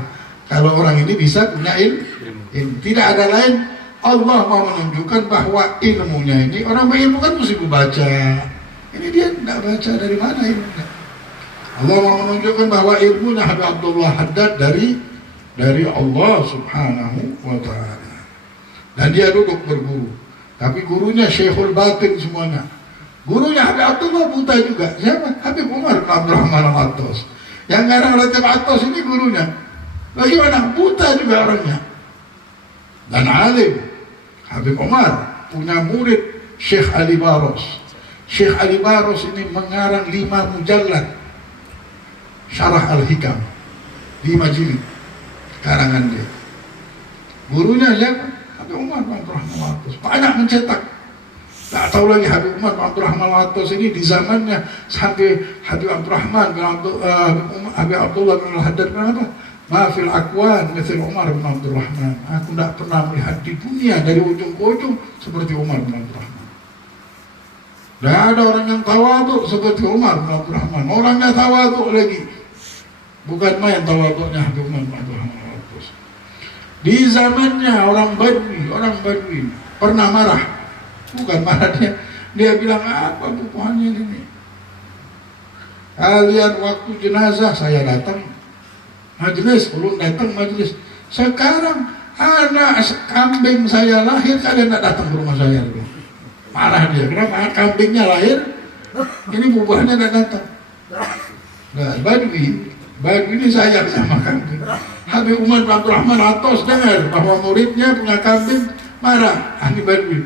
Kalau orang ini bisa punya ilmu, tidak ada lain. Allah mau menunjukkan bahwa ilmunya ini, orang berilmu kan mesti membaca. Ini dia tidak baca, dari mana ilmunya? Allah mau menunjukkan bahwa ilmunya Habib Abdullah Haddad dari Allah Subhanahu wa ta'ala. Dan dia duduk berguru, tapi gurunya Syekhul Batin semuanya. Gurunya Habib Abdullah buta juga. Siapa? Habib Umar bin Abdurrahman Al-Attas. Yang ngarang Ratib Attas ini gurunya. Bagaimana? Buta juga orangnya. Dan alim. Habib Umar punya murid Syekh Ali Baros. Syekh Ali Baros ini mengarang 5 mujallad Syarah Al-Hikam, 5 jilid karangan dia. Gurunya siapa? Habib Umar bin Abdurrahman Al-Attas. Banyak mencetak. Tak tahu lagi Habib Umar bin Abdurrahman Al-Attas ini di zamannya sampai Habib Abdurrahman bin Habib Abdullah bin Al-Haddad apa? Mafil akwan mithil Umar bin Abdurrahman. Aku tidak pernah melihat di dunia dari ujung ke ujung seperti Umar bin Abdurrahman. Tidak ada orang yang tawaduk seperti Umar bin Abdurrahman. Orangnya tawaduk lagi, bukan main tawaduknya Habib Umar bin Abdurrahman. Di zamannya orang Badui pernah marah. Bukan marah dia bilang, apa bukuannya ini? Kalian waktu jenazah saya datang majelis, belum datang majelis. Sekarang anak kambing saya lahir, kalian tidak datang ke rumah saya. Marah dia, kenapa kambingnya lahir, ini bubuhannya tidak datang. Nah, Badui ini sayang sama kambing. Habib Umar bin Abdurrahman Al-Attas dengar bahwa muridnya punya kambing, marah. Ini Badui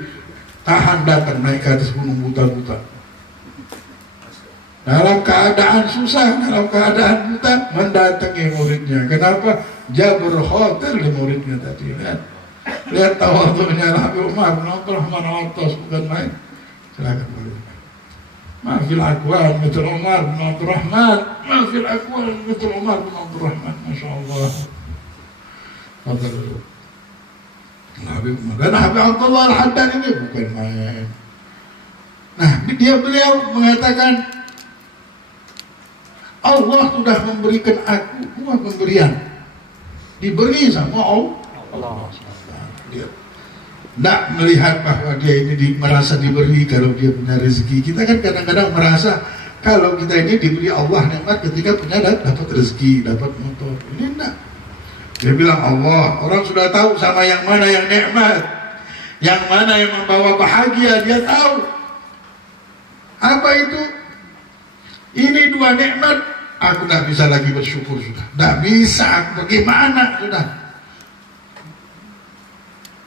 tahan datang naik ke atas gunung buta-buta. Dalam keadaan susah, dalam keadaan buta, mendatangi muridnya. Kenapa? Jabr khotir di muridnya tadi. Lihat tawadhu'nya Habib Umar bin Abdurrahman Al-Attas, bukan main. Silakan muridnya. Mafil akwan mithil Umar bin Abdurrahman. Mafil akwan mithil Umar bin Abdurrahman. Masya Allah. Fadal. Habib Umar dan Habib Abdullah Al-Haddad ini bukan main. Nah, beliau mengatakan, Allah sudah memberikan aku 2 pemberian, diberi sama Allah. Dia tidak melihat bahwa dia ini merasa diberi kalau dia punya rezeki. Kita kan kadang-kadang merasa kalau kita ini diberi Allah nikmat ketika punya dapat rezeki, dapat motor. Ini tidak. Dia bilang Allah, orang sudah tahu sama yang mana yang nikmat, yang mana yang membawa bahagia, dia tahu. Apa itu? Ini 2 nikmat, aku tidak bisa lagi bersyukur sudah. Tidak bisa, bagaimana sudah?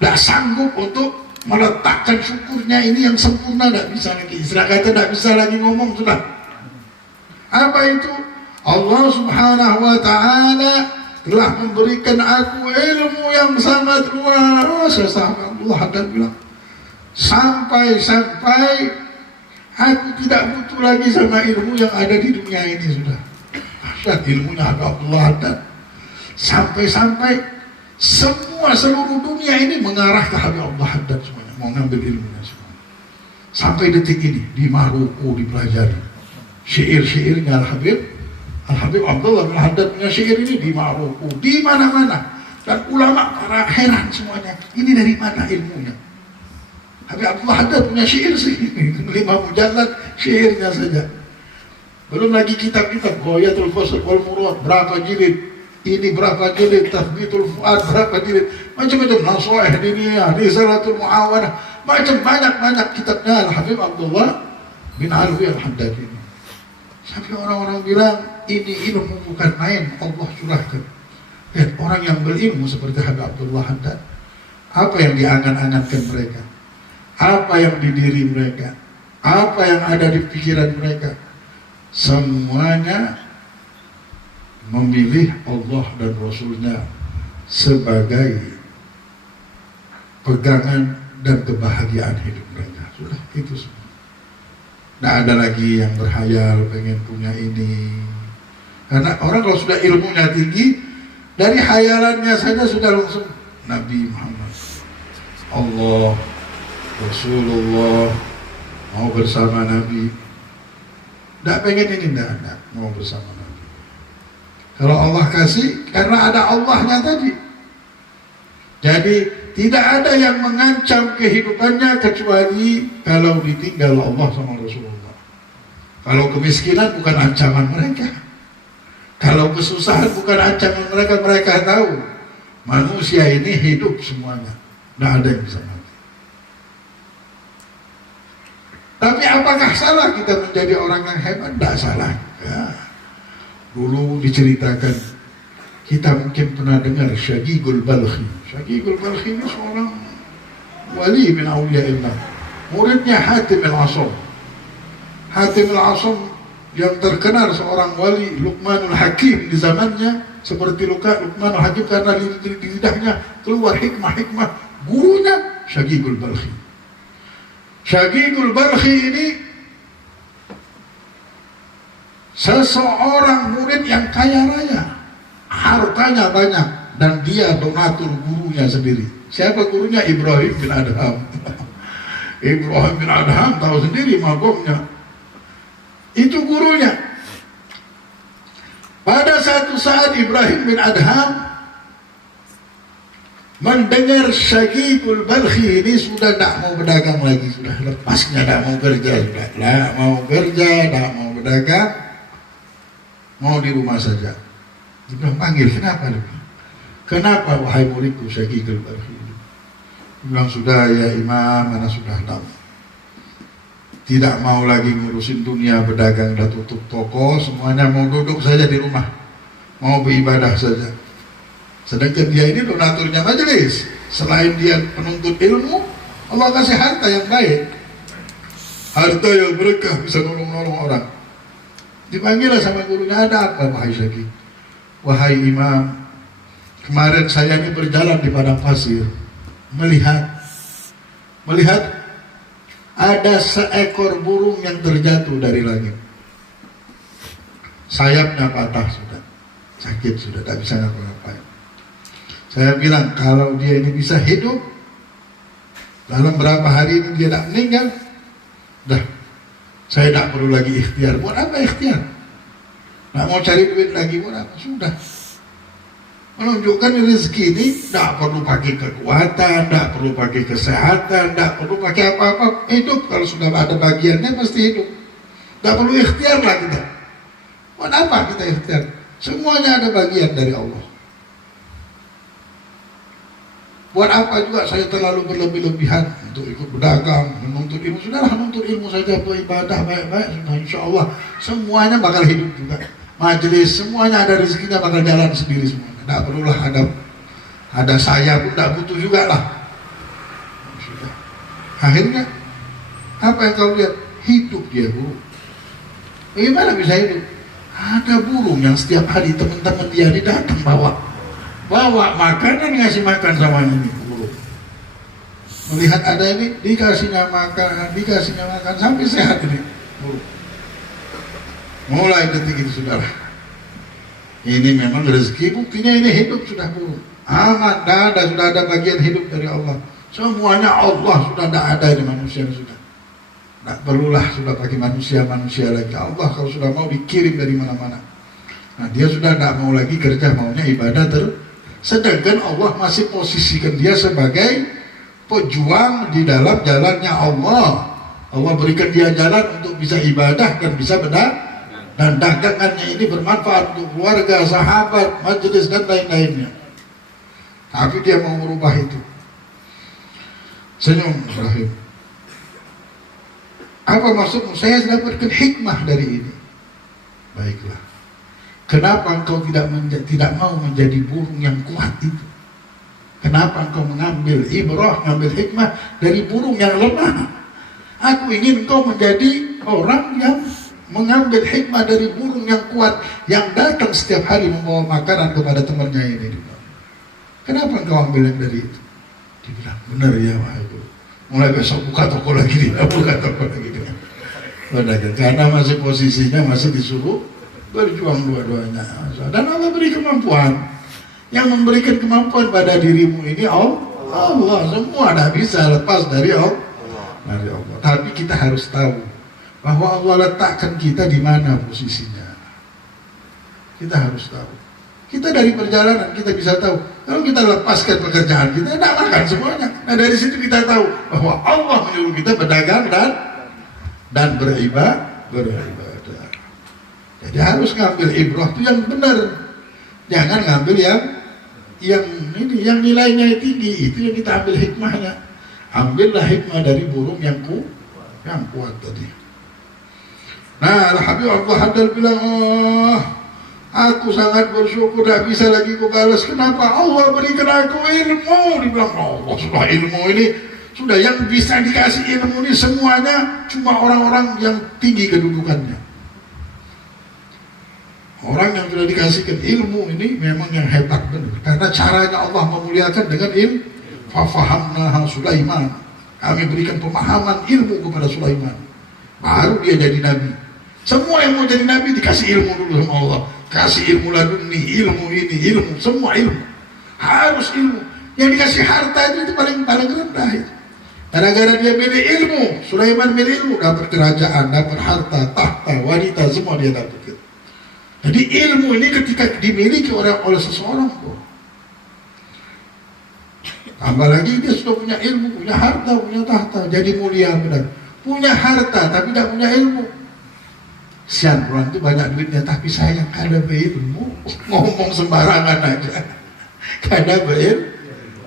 Tidak sanggup untuk meletakkan syukurnya ini yang sempurna, tidak bisa lagi. Istilah kata tidak bisa lagi ngomong sudah. Apa itu? Allah Subhanahu wa ta'ala telah memberikan aku ilmu yang sangat luas. Allah Haddad bilang, sampai aku tidak butuh lagi sama ilmu yang ada di dunia ini sudah. Dahsyat ilmunya Abdullah Haddad. Sampai seluruh dunia ini mengarah ke Habib Abdullah Haddad semuanya, mau ngambil ilmunya semua. Sampai detik ini di Maroko dipelajari syair-syairnya Al-Habib Abdullah bin Haddad punya syair ini di Maroko, di mana-mana. Dan ulama para heran semuanya, ini dari mana ilmunya? Habib Abdullah Haddad punya syair sih, 5 mujallad syairnya saja. Belum lagi kitab-kitab Ghayatul Fasl wal Murad, berapa jilid, ini berapa jilid, Tathbitul Fuad berapa jilid, macam-macam, Nasu'ih Diniyah, Risalatul Mu'awanah, macam banyak kitabnya Al-Habib Abdullah bin Alwi Al-Haddad ini. Sampai orang-orang bilang ini ilmu bukan main, Allah curahkan. Lihat orang yang berilmu seperti Habib Abdullah Haddad, apa yang diangan-angankan mereka, apa yang di diri mereka, apa yang ada di pikiran mereka, semuanya memilih Allah dan Rasulnya sebagai pegangan dan kebahagiaan hidup mereka. Sudah, itu semua. Nggak ada lagi yang berhayal pengen punya ini. Karena orang kalau sudah ilmunya tinggi, dari hayalannya saja sudah langsung Nabi Muhammad, Allah, Rasulullah, mau bersama Nabi. Nggak pengen ini, nggak mau bersama Nabi. Kalau Allah kasih, karena ada Allahnya tadi. Jadi tidak ada yang mengancam kehidupannya kecuali kalau ditinggal Allah sama Rasulullah. Kalau kemiskinan bukan ancaman mereka. Kalau kesusahan bukan ancaman mereka. Mereka tahu manusia ini hidup semuanya, tidak ada yang bisa mati. Tapi apakah salah kita menjadi orang yang hebat? Tidak salah. Ya. Dulu diceritakan, kita mungkin pernah dengar Syagigul Balkhi. Syagigul Balkhi ini seorang wali min awliyaillah, muridnya Hatim al-Asam. Hatim al-Asam yang terkenal seorang wali, Luqmanul Hakim di zamannya, seperti Luqmanul Hakim karena di lidahnya keluar hikmah-hikmah. Gurunya Syagigul Balkhi. Syagigul Balkhi ini seseorang murid yang kaya raya, hartanya banyak, dan dia donatur gurunya sendiri. Siapa gurunya? Ibrahim bin Adham. Ibrahim bin Adham tahu sendiri magomnya. Itu gurunya. Pada satu saat Ibrahim bin Adham mendengar Syagigul Balkhi ini sudah tidak mau berdagang lagi, sudah lepasnya, tidak mau kerja, sudah tidak mau kerja, tidak mau berdagang, mau di rumah saja. Dia panggil, kenapa? Kenapa wahai muridku Syagigul Balkhi? Dia bilang, sudah ya Imam, mana sudah tahu. Tidak mau lagi ngurusin dunia, berdagang, dah tutup toko, semuanya mau duduk saja di rumah, mau beribadah saja. Sedangkan dia ini donaturnya majelis. Selain dia penuntut ilmu, Allah kasih harta yang baik, harta yang berkah, bisa nolong-nolong orang. Dipanggillah sama gurunya, ada apa wahai Syagig? Wahai Imam, kemarin saya ini berjalan di padang pasir, melihat ada seekor burung yang terjatuh dari langit. Sayapnya patah sudah, sakit sudah, tak bisa ngapa-ngapain. Saya bilang, kalau dia ini bisa hidup, dalam berapa hari ini dia tak meninggal, dah, saya tak perlu lagi ikhtiar. Buat apa ikhtiar? Tak mau cari duit lagi, buat apa? Sudah. Menunjukkan rezeki ini tak perlu pakai kekuatan, tak perlu pakai kesehatan, tak perlu pakai apa-apa. Hidup, kalau sudah ada bagiannya pasti hidup. Tak perlu ikhtiar lah kita. Buat apa kita ikhtiar? Semuanya ada bagian dari Allah. Buat apa juga saya terlalu berlebih-lebihan untuk ikut berdagang, menuntut ilmu? Sudahlah, menuntut ilmu saja, beribadah baik-baik, sudah insya Allah semuanya bakal hidup juga. Majelis, semuanya ada rezekinya, bakal jalan sendiri semuanya. Tidak perlulah ada saya pun tidak butuh juga lah. Sudah. Akhirnya apa yang kau lihat? Hidup dia burung. Bagaimana bisa hidup? Ada burung yang setiap hari teman-teman dia ini datang bawa makanan, ngasih makan sama ini burung. Melihat ada ini, dikasihnya makan sampai sehat ini burung. Mulai detik itu saudara, ini memang rezeki, buktinya ini hidup sudah burung. Aman, sudah ada bagian hidup dari Allah. Semuanya Allah, sudah tidak ada di manusia sudah. Tak perlulah sudah pakai manusia lagi. Allah kalau sudah mau dikirim dari mana-mana. Nah dia sudah tidak mau lagi kerja, maunya ibadah sedangkan Allah masih posisikan dia sebagai pejuang di dalam jalannya Allah. Allah berikan dia jalan untuk bisa ibadah dan bisa dan dagangannya ini bermanfaat untuk keluarga, sahabat, majelis dan lain-lainnya. Tapi dia mau merubah itu. Senyum Ibrahim. Apa maksudmu? Saya dapatkan hikmah dari ini. Baiklah. Kenapa engkau tidak mau menjadi burung yang kuat itu? Kenapa engkau mengambil ibrah, mengambil hikmah dari burung yang lemah? Aku ingin engkau menjadi orang yang mengambil hikmah dari burung yang kuat yang datang setiap hari membawa makanan kepada temannya ini. Kenapa engkau ambil yang dari itu? Dibilang, benar ya Pak Ibu. Mulai besok buka toko lagi dia, buka toko lagi dia. Karena masih posisinya masih disuruh berjuang dua-duanya. Dan Allah beri kemampuan. Yang memberikan kemampuan pada dirimu ini Allah. Semua tidak bisa lepas dari Allah. Tapi kita harus tahu bahwa Allah letakkan kita di mana posisinya. Kita harus tahu. Kita dari perjalanan kita bisa tahu. Kalau kita lepaskan pekerjaan kita, tidak makan semuanya. Nah dari situ kita tahu bahwa Allah menyuruh kita berdagang dan beribadah. Jadi harus ngambil ibrah itu yang benar. Jangan ngambil yang nilainya tinggi. Itu yang kita ambil hikmahnya. Ambillah hikmah dari burung yang kuat tadi. Nah, Al-Habib Abdul Haddad bilang, aku sangat bersyukur, tidak bisa lagi ku balas. Kenapa? Allah berikan aku ilmu. Dibilang, Allah sudah ilmu ini, sudah yang bisa dikasih ilmu ini semuanya cuma orang-orang yang tinggi kedudukannya. Orang yang sudah dikasihkan ilmu ini memang yang hebat benar. Karena caranya Allah memuliakan dengan ilmu. Fafahamnaha Sulaiman. Kami berikan pemahaman ilmu kepada Sulaiman. Baru dia jadi nabi. Semua yang mau jadi nabi dikasih ilmu dulu sama Allah. Kasih ilmu laduni, ilmu ini, ilmu, semua ilmu. Harus ilmu. Yang dikasih harta itu paling rendah itu. Gara-gara dia milih ilmu, Sulaiman milih ilmu, dapat kerajaan, dapat harta, tahta, wanita, semua dia dapat. Jadi ilmu ini ketika dimiliki oleh seseorang, tambah lagi dia sudah punya ilmu, punya harta, punya tahta, jadi mulia benar. Punya harta tapi tidak punya ilmu. Sian, orang itu banyak duitnya tapi sayang kada berilmu, ngomong sembarangan aja. Kada berilmu,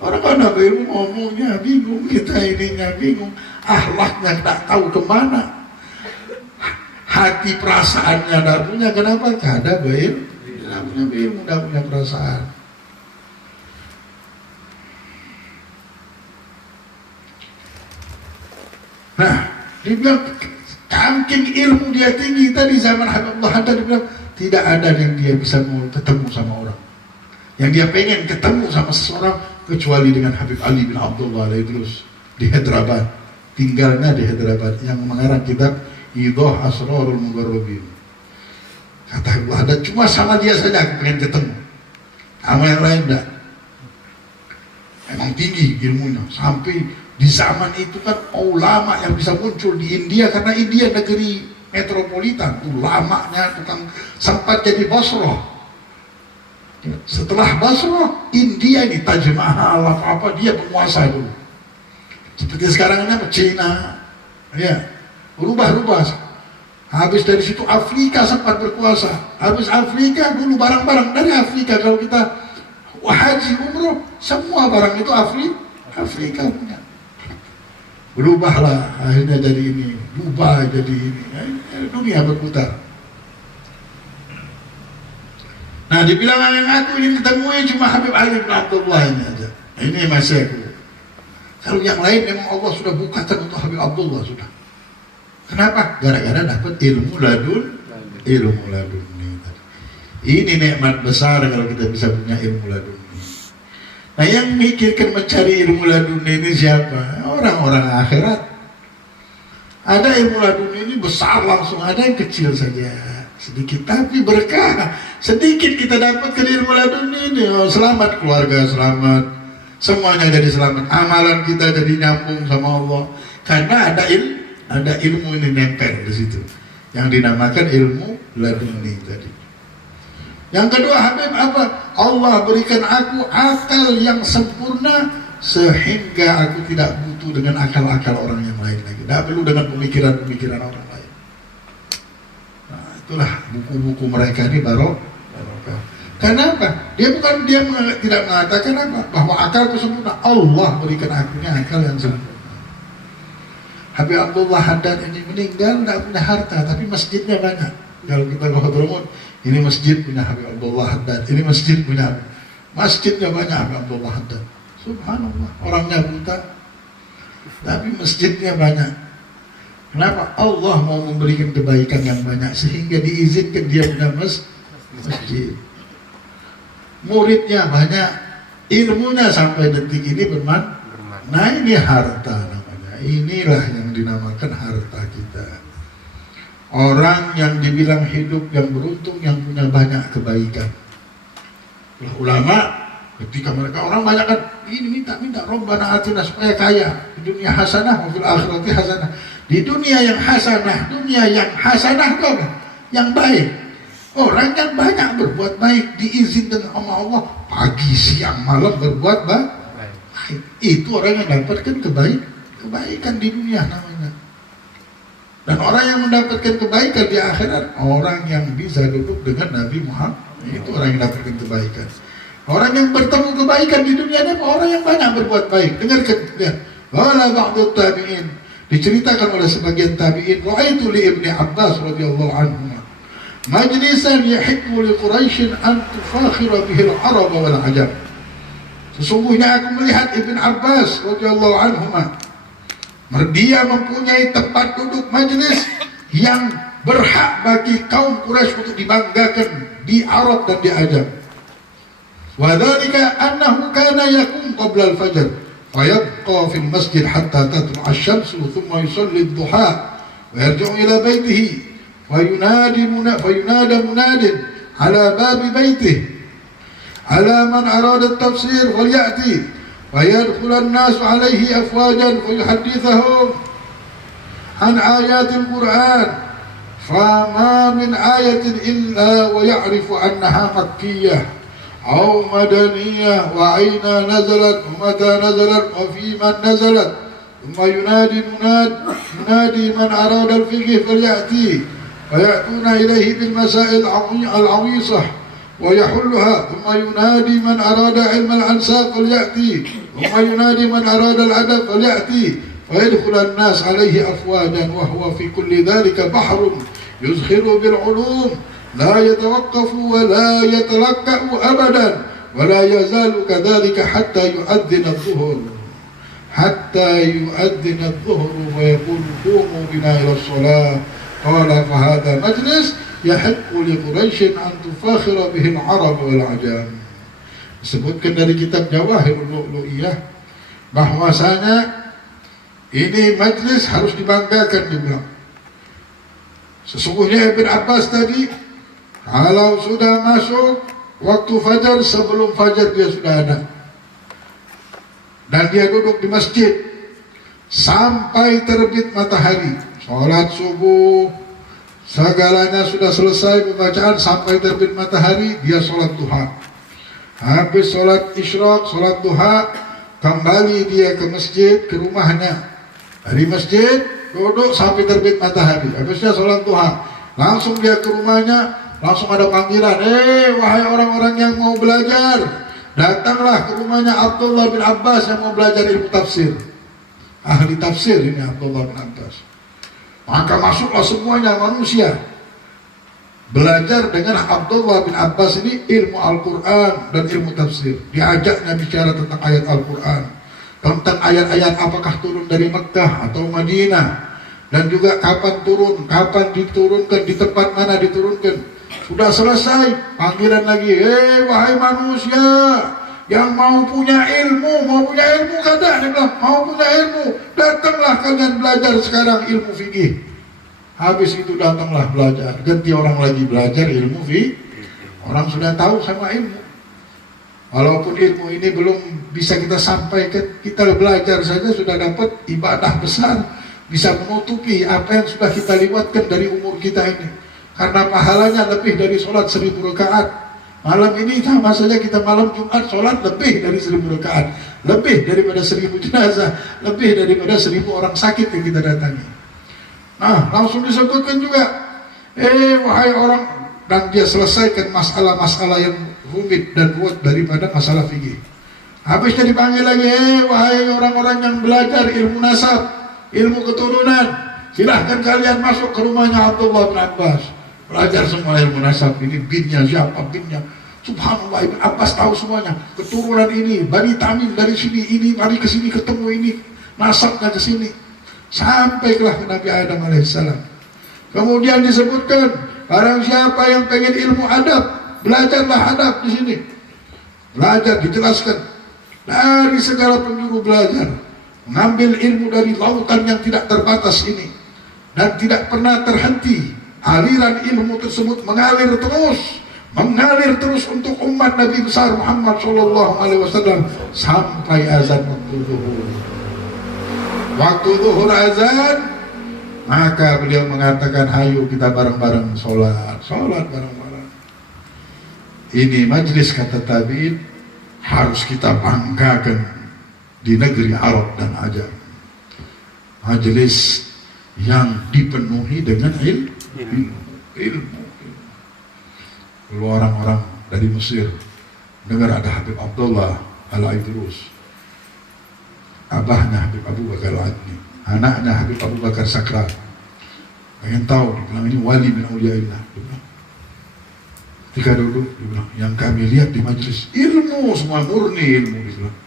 orang kada berilmu ngomongnya bingung, kita ininya bingung, akhlaknya tidak tahu kemana, hati perasaannya tidak punya. Kenapa? Kada berilmu, tidak punya ilmu, tidak punya perasaan. Nah, dia bilang saking ilmu dia tinggi tadi zaman Habib Abdul Haddad, dia bilang tidak ada yang dia bisa mau ketemu sama orang. Yang dia pengen ketemu sama seseorang kecuali dengan Habib Ali bin Abdullah Al-Idrus di Hyderabad. Tinggalnya di Hyderabad yang mengarang kitab Idah Asrarul Mugarrabin. Kata Habib Abdul Haddad, cuma sama dia saja aku pengen ketemu. Sama yang lain enggak. Memang tinggi ilmunya sampai di zaman itu kan ulama yang bisa muncul di India, karena India negeri metropolitan, ulamanya tukang sempat jadi Basrah. Setelah Basrah, India ini Taj Mahal apa dia penguasa dulu. Seperti sekarang ini apa? Cina, ya berubah-ubah. Habis dari situ Afrika sempat berkuasa. Habis Afrika dulu barang-barang dari Afrika, kalau kita haji umroh semua barang itu Afrika punya. Berubahlah akhirnya jadi ini, Dubai jadi ini, dunia berputar. Nah dibilang yang aku ingin ketemui cuma Habib Ali bin Abdullah ini aja. Ini masih aku. Kalau yang lain memang Allah sudah bukakan untuk Habib Abdullah sudah. Kenapa? Gara-gara dapat ilmu ladun ini nikmat besar kalau kita bisa punya ilmu ladun. Nah yang mikirkan mencari ilmu laduni ini siapa? Orang-orang akhirat. Ada ilmu laduni ini besar langsung, ada yang kecil saja, sedikit tapi berkah. Sedikit kita dapatkan ilmu laduni ini, selamat keluarga, selamat, semuanya jadi selamat. Amalan kita jadi nyambung sama Allah. Karena ada ilmu ini nempel di situ, yang dinamakan ilmu laduni tadi. Yang kedua Habib apa? Allah berikan aku akal yang sempurna sehingga aku tidak butuh dengan akal-akal orang yang lain lagi. Tidak perlu dengan pemikiran-pemikiran orang lain. Nah, itulah buku-buku mereka ini barokah. Kenapa? Dia tidak mengatakan apa? Bahwa akal itu sempurna. Allah berikan akunya akal yang sempurna. Habib Abdullah Haddad ini meninggal tidak punya harta, tapi masjidnya banyak. Kalau kita ke Hadramut, ini masjid punya Habib Abdullah Haddad, ini masjid punya Habib. Masjidnya banyak Habib Abdullah Haddad. Subhanallah, orangnya buta, tapi masjidnya banyak. Kenapa? Allah mau memberikan kebaikan yang banyak sehingga diizinkan dia punya masjid. Muridnya banyak, ilmunya sampai detik ini bermanfaat. Nah ini harta namanya. Inilah yang dinamakan harta kita. Orang yang dibilang hidup yang beruntung, yang punya banyak kebaikan. Ulama ketika mereka orang banyak kan ini minta Rabbana atina supaya kaya, di dunia hasanah wa fil akhirati hasanah. Di dunia yang hasanah itu apa? Yang baik. Orang yang banyak berbuat baik diizinkan sama Allah pagi siang malam berbuat baik. Itu orang yang mendapatkan kebaikan di dunia namanya. Dan orang yang mendapatkan kebaikan di akhirat, orang yang bisa duduk dengan Nabi Muhammad, itu orang yang mendapatkan kebaikan. Orang yang bertemu kebaikan di dunia ini orang yang banyak berbuat baik. Dengarkan ya. Wala ba'du tabi'in, diceritakan oleh sebagian tabi'in, ra'aitu li Ibni Abbas radhiyallahu anhu majlisan yahibbu li Quraisy an tufakhira bihi al-arab wal ajam. Sesungguhnya aku melihat Ibn Abbas radhiyallahu anhu, dia mempunyai tempat duduk majelis yang berhak bagi kaum Quraisy untuk dibanggakan di Arab dan di Ajam. Wa dzalika annahu kana yaqum qabla al-fajr fayabqa fi al-masjid hatta tatlu'a asy-syamsu thumma yusalli ad-duha wa yarji'u ila baytihi fayunada munadin ala babi baytihi ala man arada at-tafsir falyati ويدخل الناس عليه أفواجا فيحدثهم عن آيات القرآن فما من آية إلا ويعرف أنها مكية أو مدنية وأين نزلت ومتى نزلت وفي من نزلت ثم ينادي منادي من أراد الفقه فليأتي فيأتون إليه بالمسائل العويصة ويحلها ثم ينادي من أراد علم الأنساب فليأتي ثم ينادي من أراد الأدب فليأتي فيدخل الناس عليه أفواجا وهو في كل ذلك بحر يزخر بالعلوم لا يتوقف ولا يتلكأ أبدا ولا يزال كذلك حتى يؤذن الظهر ويقول قوموا بنا إلى الصلاة قال فهذا مجلس يحق لقريش أن تفاخر به العرب والعجام. Disebutkan dari kitab Jawahirul Lu'lu'iyah bahwasanya ini majlis harus dibanggakan dibilang. Sesungguhnya Ibn Abbas tadi kalau sudah masuk waktu fajar, sebelum fajar dia sudah ada dan dia duduk di masjid sampai terbit matahari, sholat subuh segalanya sudah selesai pembacaan sampai terbit matahari, dia sholat duha. Habis sholat isyraq, sholat duha, kembali dia ke masjid, ke rumahnya. Dari masjid, duduk sampai terbit matahari. Habisnya sholat duha, langsung dia ke rumahnya, langsung ada panggilan. Wahai orang-orang yang mau belajar, datanglah ke rumahnya Abdullah bin Abbas yang mau belajar ilmu tafsir. Ahli tafsir ini Abdullah bin Abbas. Maka masuklah semuanya manusia belajar dengan Abdullah bin Abbas ini ilmu Al-Quran dan ilmu tafsir. Diajaknya bicara tentang ayat Al-Quran, tentang ayat-ayat apakah turun dari Mekah atau Madinah, dan juga kapan turun, kapan diturunkan, di tempat mana diturunkan. Sudah selesai, panggilan lagi, wahai manusia yang mau punya ilmu kata, dia bilang, mau punya ilmu, datanglah kalian belajar sekarang ilmu fikih. Habis itu datanglah belajar, ganti orang lagi belajar ilmu fikih. Orang sudah tahu sama ilmu. Walaupun ilmu ini belum bisa kita sampaikan, kita belajar saja sudah dapat ibadah besar, bisa menutupi apa yang sudah kita lewatkan dari umur kita ini. Karena pahalanya lebih dari sholat 1000 rakaat. Malam ini sama saja kita malam Jumat sholat lebih dari 1000 rakaat, lebih daripada 1000 jenazah, lebih daripada 1000 orang sakit yang kita datangi. Nah, langsung disebutkan juga, wahai orang, dan dia selesaikan masalah-masalah yang rumit dan ruwet daripada masalah fikih. Habisnya dipanggil lagi, wahai orang-orang yang belajar ilmu nasab, ilmu keturunan, silahkan kalian masuk ke rumahnya Abdullah bin Abbas. Belajar semua ilmu nasab, ini binnya siapa, binnya. Subhanallah, Ibn Abbas tahu semuanya. Keturunan ini, Bani Tamim dari sini, ini, mari ke sini ketemu ini, nasabnya ke sini. Sampailah ke Nabi Adam alaihissalam. Kemudian disebutkan, barang siapa yang pengen ilmu adab, belajarlah adab di sini. Belajar, dijelaskan dari segala penjuru belajar, mengambil ilmu dari lautan yang tidak terbatas ini dan tidak pernah terhenti. Aliran ilmu tersebut mengalir terus untuk umat Nabi besar Muhammad SAW sampai azan waktu zuhur. Waktu zuhur azan, maka beliau mengatakan, hayu kita bareng-bareng sholat bareng-bareng. Ini majlis, kata tabi'in, harus kita banggakan di negeri Arab dan Ajam. Majlis yang dipenuhi dengan ilmu. Lalu orang-orang dari Mesir dengar ada Habib Abdullah Al-Aidrus, abahnya Habib Abu Bakar Al-Adni, anaknya Habib Abu Bakar Sakran. Pengen tahu, dibilang ini wali min awliyaillah. Ketika duduk, dibilang, yang kami lihat di majelis ilmu, semua murni ilmu, dibilang.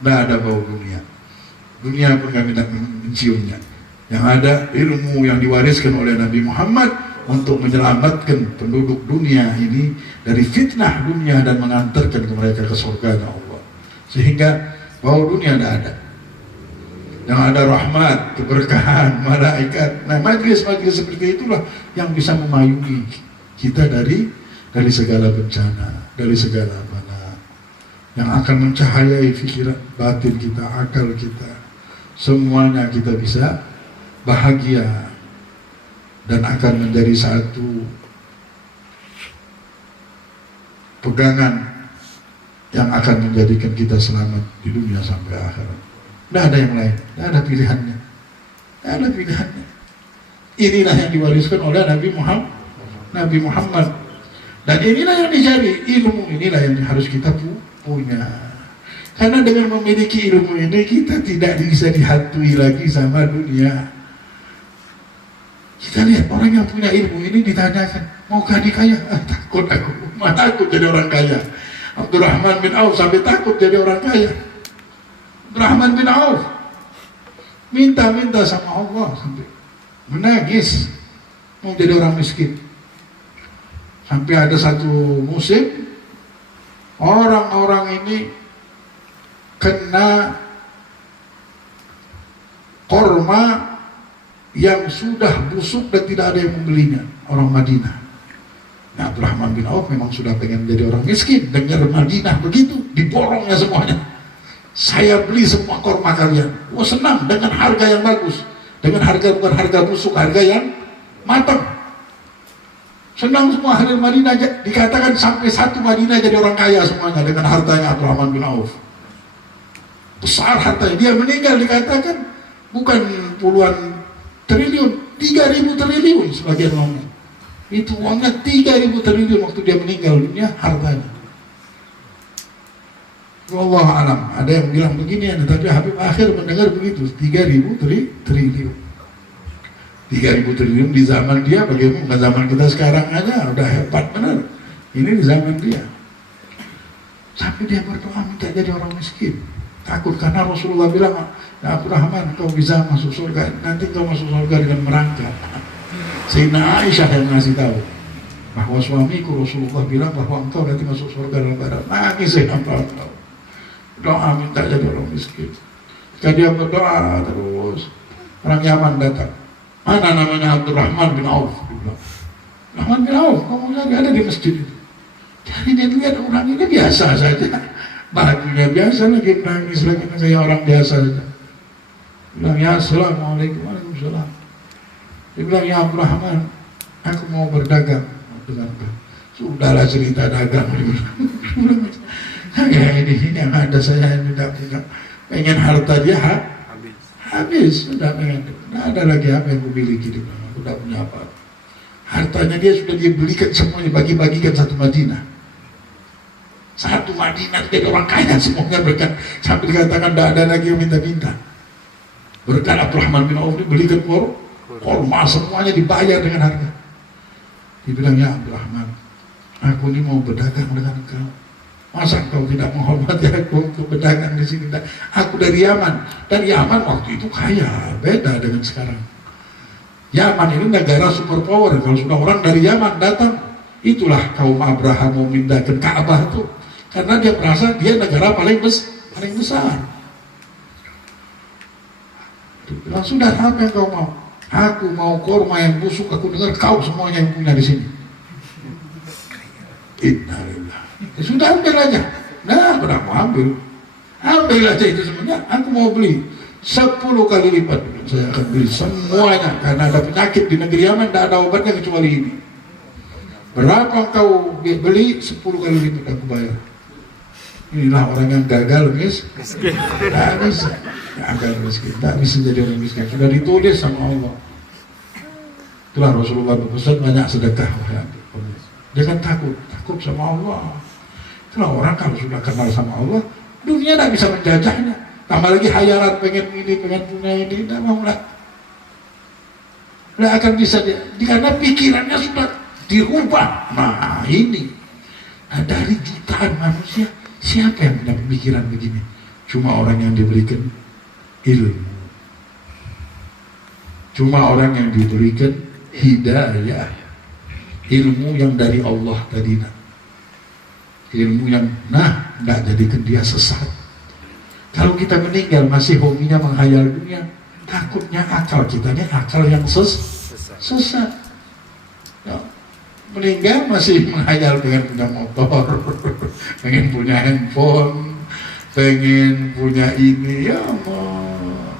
Tidak ada bau dunia. Dunia pun kami tidak menciumnya. Yang ada ilmu yang diwariskan oleh Nabi Muhammad untuk menyelamatkan penduduk dunia ini dari fitnah dunia dan mengantarkan mereka ke surga Allah. Sehingga bau dunia tidak ada. Yang ada rahmat, keberkahan, malaikat. Nah, majlis-majlis seperti itulah yang bisa memayungi kita dari segala bencana, dari segala bala, yang akan mencahayai pikiran batin kita, akal kita. Semuanya kita bisa bahagia dan akan menjadi satu pegangan yang akan menjadikan kita selamat di dunia sampai akhirat. Tidak ada yang lain, tidak ada pilihannya, tidak ada pilihannya. Inilah yang diwariskan oleh Nabi Muhammad, dan inilah yang dicari. Ilmu inilah yang harus kita punya. Karena dengan memiliki ilmu ini kita tidak bisa dihantui lagi sama dunia. Kita lihat orang yang punya ilmu ini ditanyakan, maukah dikaya? Takut aku, takut jadi orang kaya. Abdurrahman bin Auf sampai takut jadi orang kaya. Abdurrahman bin Auf minta sama Allah sampai menangis mau jadi orang miskin. Sampai ada satu musim orang-orang ini kena korma yang sudah busuk dan tidak ada yang membelinya, orang Madinah. Nah, Abdurrahman bin Auf memang sudah pengen menjadi orang miskin. Dengar Madinah begitu, diborongnya semuanya. Saya beli semua korma kalian. Wah, senang dengan harga yang bagus, dengan harga bukan harga busuk, harga yang matang. Senang semua ahli Madinah. Dikatakan sampai satu Madinah jadi orang kaya semuanya dengan hartanya Abdurrahman bin Auf. Besar hartanya. Dia meninggal dikatakan bukan puluhan triliun, 3.000 triliun sebagian ngomong. Itu uangnya 3.000 triliun waktu dia meninggal dunia hartanya. Wallahu alam. Ada yang bilang begini, tapi Habib akhir mendengar begitu, 3.000 triliun. 3.000 triliun di zaman dia, bagaimana zaman kita sekarang aja udah hebat benar. Ini di zaman dia. Sampai dia berdoa minta jadi orang miskin. Takut karena Rasulullah bilang, ya Abdurrahman, kau bisa masuk surga, nanti kau masuk surga dengan merangkak. Sayyidina Aisyah yang ngasih tahu bahwa suamiku Rasulullah bilang bahwa engkau nanti masuk surga dalam badan. Nangis saya engkau. Doa minta jadi orang miskin. Ketika dia berdoa terus, orang Yaman datang. Mana namanya Abdurrahman bin Auf? Abdurrahman bin Auf, kamu lagi ada di masjid itu. Jadi dia lihat orang ini biasa saja, bajunya biasa lagi, nangis lagi kayak orang biasa saja. Bilang, ya Assalamualaikum, Waalaikumsalam. Dia bilang, ya Abdurrahman, aku mau berdagang dengan kau. Sudahlah cerita dagang. Ya ini yang ada saya tidak pengen harta dia habis, sudah pengen, tidak ada lagi apa yang aku miliki, dia bilang, aku tidak punya apa. Hartanya dia sudah dia belikan semuanya, bagi-bagikan satu Madinah. Satu Madinah jadi orang kaya semuanya berkat, sampai dikatakan tidak ada lagi yang minta-minta. Berkat Abdurrahman bin Auf dibelikan korma, semuanya dibayar dengan harga. Dia bilang, ya Abdurrahman, aku ini mau berdagang dengan engkau. Masa kau tidak menghormati aku untuk berdagang di sini? Aku dari Yaman. Dan Yaman waktu itu kaya, beda dengan sekarang. Yaman ini negara superpower. Kalau sudah orang dari Yaman datang, itulah kaum Abraham mau memindahkan Ka'bah itu. Karena dia merasa dia negara paling besar. Bilang, sudah apa yang kau mau? Aku mau kurma yang busuk. Aku dengar kau semuanya yang punya di sini. Innalillah. Sudah ambil aja. Nah, aku mau ambil. Ambil aja itu semuanya. Aku mau beli 10 kali lipat. Saya akan beli semuanya. Karena ada penyakit di negeri Yaman, tidak ada obatnya kecuali ini. Berapa kau beli? 10 kali lipat aku bayar. Inilah orang yang gagal miskin. Tidak bisa. Gagal miskin. Tidak bisa jadi orang miskin. Sudah ditulis sama Allah. Itulah Rasulullah berpesan banyak sedekah. Jangan takut sama Allah. Itulah orang kalau sudah kenal sama Allah, dunia tidak bisa menjajahnya. Tambah lagi hayalan pengen ini, pengen punya ini, tidak mau lah. Tidak akan bisa dia, karena pikirannya sudah dirubah. Nah ini, dari jutaan manusia, siapa yang punya pemikiran begini? Cuma orang yang diberikan ilmu. Cuma orang yang diberikan hidayah. Ilmu yang dari Allah tadi. Ilmu yang tidak jadikan dia sesat. Kalau kita meninggal masih hobinya menghayal dunia, takutnya akal kita ini akal yang sesat. Ya, meninggal masih menghayal pengen punya motor, pengen punya handphone, pengen punya ini, ya Allah.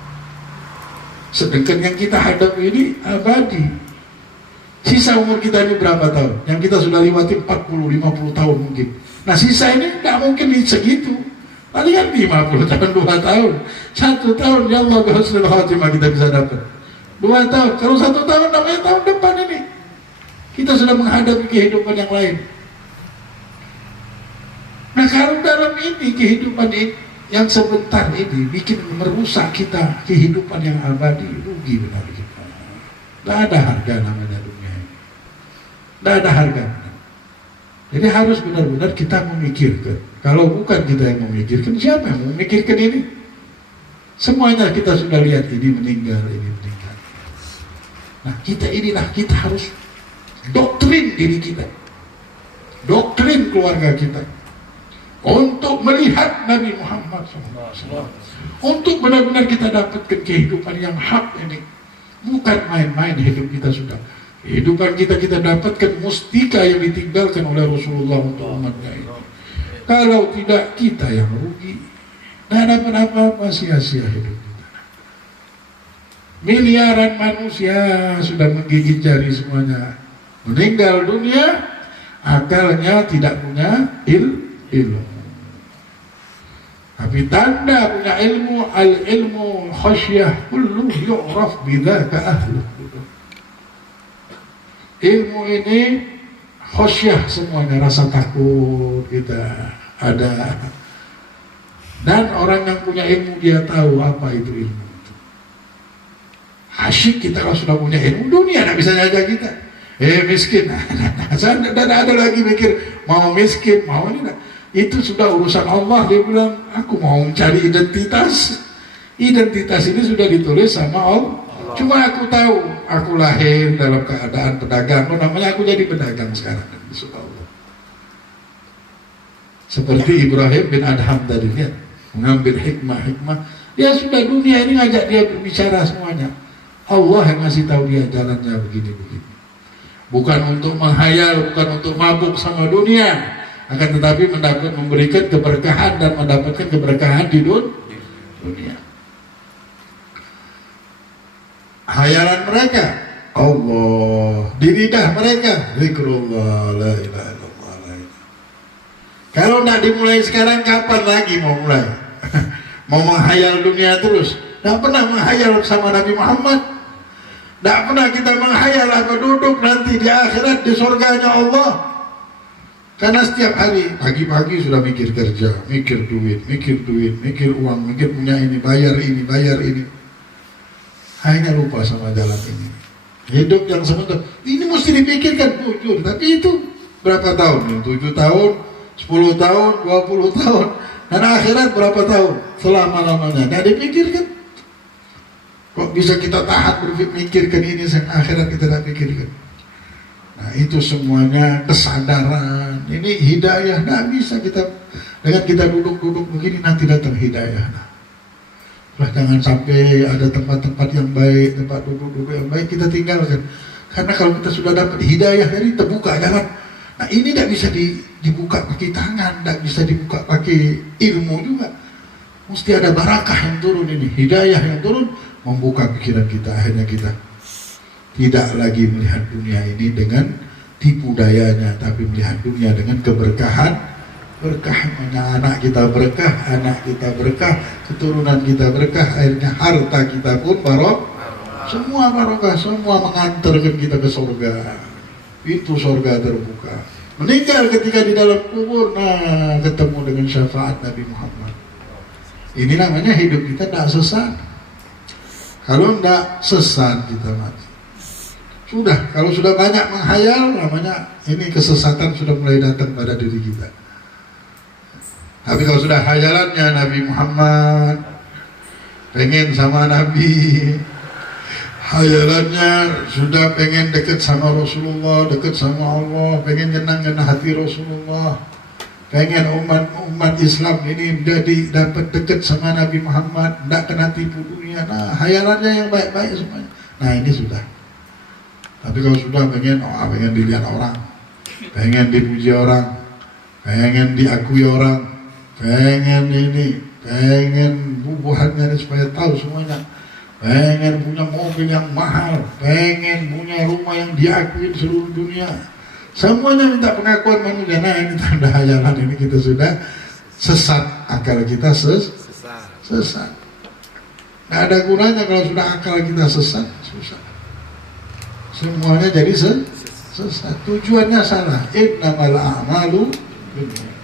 Sedangkan yang kita hadapi ini abadi. Sisa umur kita ini berapa tahun? Yang kita sudah lewati 40-50 tahun mungkin. Nah sisa ini tidak mungkin segitu. Palingan 50 tahun, 2 tahun. 1 tahun, ya Allah bihusnul khatimah kita bisa dapat. 2 tahun, kalau 1 tahun namanya tahun depan ini. Kita sudah menghadapi kehidupan yang lain. Nah kalau dalam ini, kehidupan ini, yang sebentar ini, bikin merusak kita kehidupan yang abadi, rugi benar kita. Tidak ada harga namanya dunia. Tidak ada harga. Jadi harus benar-benar kita memikirkan. Kalau bukan kita yang memikirkan, siapa yang memikirkan ini? Semuanya kita sudah lihat, ini meninggal, ini meninggal. Nah kita inilah, kita harus doktrin diri kita, doktrin keluarga kita, untuk melihat Nabi Muhammad SAW, untuk benar-benar kita dapatkan kehidupan yang hak ini. Bukan main-main hidup kita sudah. Kehidupan kita dapatkan mustika yang ditinggalkan oleh Rasulullah untuk umatnya ini. Kalau tidak, kita yang rugi. Tidak dapat apa-apa, sia-sia hidup kita. Miliaran manusia sudah menggigit jari semuanya. Meninggal dunia, akalnya tidak punya ilmu. Tapi tanda punya ilmu, al-ilmu khasyah kullu yu'raf bidzaka ahluh. Ilmu ini khasyah semuanya, rasa takut kita ada. Dan orang yang punya ilmu dia tahu apa itu ilmu itu. Asyik kita kalau sudah punya ilmu, dunia tidak bisa jaga kita. Miskin, saya tidak ada lagi mikir mau miskin, mau ini. Itu sudah urusan Allah. Dia bilang, aku mau mencari identitas. Identitas ini sudah ditulis sama Allah. Cuma aku tahu, aku lahir dalam keadaan pedagang. Namanya aku jadi pedagang sekarang. Allah. Seperti Ibrahim bin Adham tadi, lihat, mengambil hikmah. Dia sudah dunia ini ngajak dia berbicara semuanya. Allah yang ngasih tahu dia jalannya begini-begini. Bukan untuk menghayal, bukan untuk mabuk sama dunia, akan tetapi memberikan keberkahan dan mendapatkan keberkahan di dunia. Hayalan mereka Allah, di lidah mereka zikrullah, la ilaha illallah, la ilaha. Kalau tidak dimulai sekarang, kapan lagi mau mulai? Mau menghayal dunia terus? Tidak pernah menghayal sama Nabi Muhammad. Tidak pernah kita menghayal apa duduk nanti di akhirat di surganya Allah. Karena setiap hari pagi-pagi sudah mikir kerja, mikir duit, mikir uang, mikir punya ini, bayar ini. Hanya lupa sama jalan ini. Hidup yang sebentar, ini mesti dipikirkan jujur. Tapi itu berapa tahun? 7 tahun, 10 tahun, 20 tahun. Dan akhirat berapa tahun? Selama-lamanya. Nggak dipikirkan. Kok bisa kita tahan berpikirkan ini, akhirat kita tidak pikirkan. Nah itu semuanya kesadaran. Ini hidayah. Nggak bisa kita, dengan kita duduk-duduk begini nanti datang hidayah. Nah, jangan sampai ada tempat-tempat yang baik, tempat duduk-duduk yang baik kita tinggalkan. Karena kalau kita sudah dapat hidayah dari terbuka jalan. Nah ini tidak bisa dibuka pakai tangan, tidak bisa dibuka pakai ilmu juga. Mesti ada barakah yang turun ini, hidayah yang turun, membuka pikiran kita. Akhirnya kita tidak lagi melihat dunia ini dengan tipu dayanya, tapi melihat dunia dengan keberkahan. Berkahnya anak kita berkah, keturunan kita berkah, akhirnya harta kita pun semua barokah, semua mengantarkan kita ke surga. Itu surga terbuka. Meninggal ketika di dalam kubur, nah ketemu dengan syafaat Nabi Muhammad. Ini namanya hidup kita tidak sesat. Kalau tidak sesat kita mati. Sudah, kalau sudah banyak menghayal, namanya ini kesesatan sudah mulai datang pada diri kita. Tapi kalau sudah hayalannya Nabi Muhammad, pengen sama Nabi, hayalannya sudah pengen dekat sama Rasulullah, dekat sama Allah, pengen nyenangkan hati Rasulullah, pengen umat Islam ini menjadi dapat dekat sama Nabi Muhammad, tidak kena tipu dunia. Nah hayalannya yang baik-baik semuanya. Nah ini sudah. Tapi kalau sudah pengen dilihat orang, pengen dipuji orang, pengen diakui orang, pengen bubuhannya supaya tahu semuanya, pengen punya mobil yang mahal, pengen punya rumah yang diakui seluruh dunia, semuanya minta pengakuan manusia. Nah ini tanda hayalan, ini kita sudah sesat, akal kita sesat. Nggak ada gunanya kalau sudah akal kita sesat, susah. Semuanya jadi sesat. Tujuannya salah. Innamal a'malu binniyat.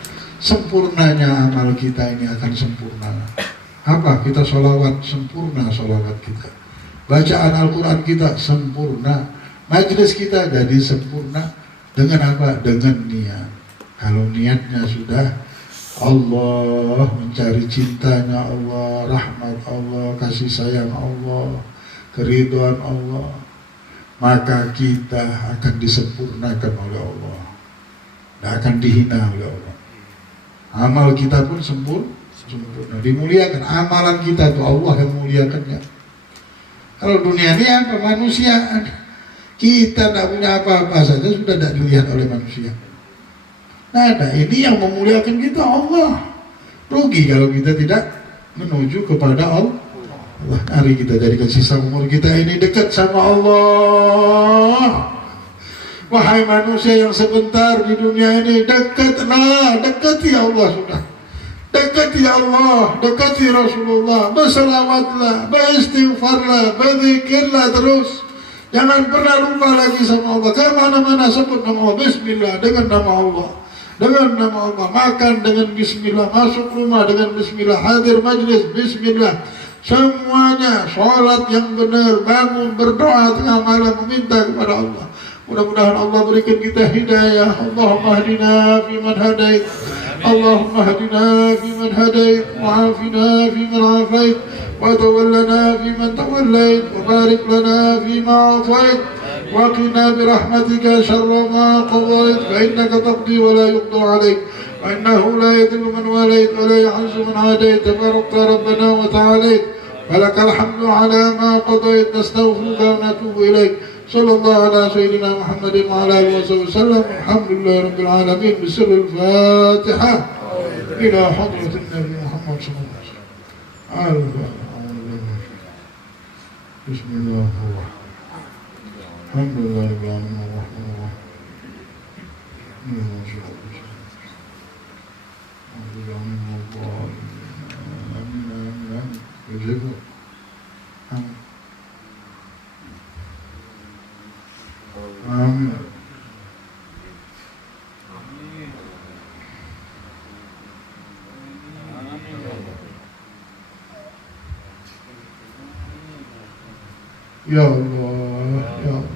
Sempurnanya amal kita ini akan sempurna. Apa? Kita sholawat, sempurna sholawat kita. Bacaan Al-Quran kita sempurna. Majlis kita jadi sempurna. Dengan apa? Dengan niat. Kalau niatnya sudah Allah, mencari cintanya Allah, rahmat Allah, kasih sayang Allah, keridhaan Allah, maka kita akan disempurnakan oleh Allah. Tidak akan dihina oleh Allah. Amal kita pun sempurna, dimuliakan. Amalan kita itu Allah yang muliakannya. Kalau dunia ini apa? Manusia. Kita tidak punya apa-apa saja sudah tidak dilihat oleh manusia. Nah, ini yang memuliakan kita Allah. Rugi kalau kita tidak menuju kepada Allah. Mari kita jadikan sisa umur kita ini dekat sama Allah. Wahai manusia yang sebentar di dunia ini, dekati Allah sudah. Dekati Allah, dekati Rasulullah, berselawatlah, beristighfarlah, berzikirlah terus. Jangan pernah lupa lagi sama Allah. Kemana-mana sebut nama Allah, bismillah, dengan nama Allah. Dengan nama Allah, makan dengan bismillah, masuk rumah dengan bismillah, hadir majlis bismillah. Semuanya sholat yang benar, bangun berdoa tengah malam meminta kepada Allah. Mudah-mudahan Allah berikan kita hidayah. Allahumma hadina fi man hadait, Allahumma hadina fi man hadait, wa afina fi man afait, wa tawallana fi man tawallait, wa barik lana fi ma atait, wa qina bi rahmatika syarra ma qadait, fa innaka taqdi wa la yuqda alaik, wa innahu la yadhillu man walait wa la yu'izzu man adait, tabarakta rabbana wa ta'alait, wa lakal hamdu ala ma qadait, nastaghfiruka wa natubu ilaik. صلى الله على سيدنا محمد وعلى آله وصحبه وسلم. الحمد لله رب العالمين بسر الفاتحة إلى حضرة النبي محمد صلى الله عليه وسلم. بسم الله الرحمن الرحيم. الحمد لله رب العالمين الرحمن الرحيم. Amin. Ya Allah, ya Allah.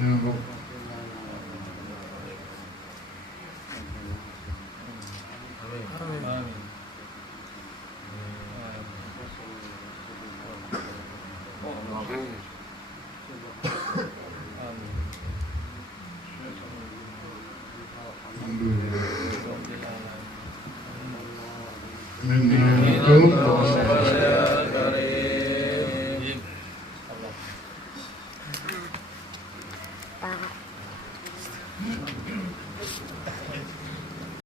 Ya, Bu. Itu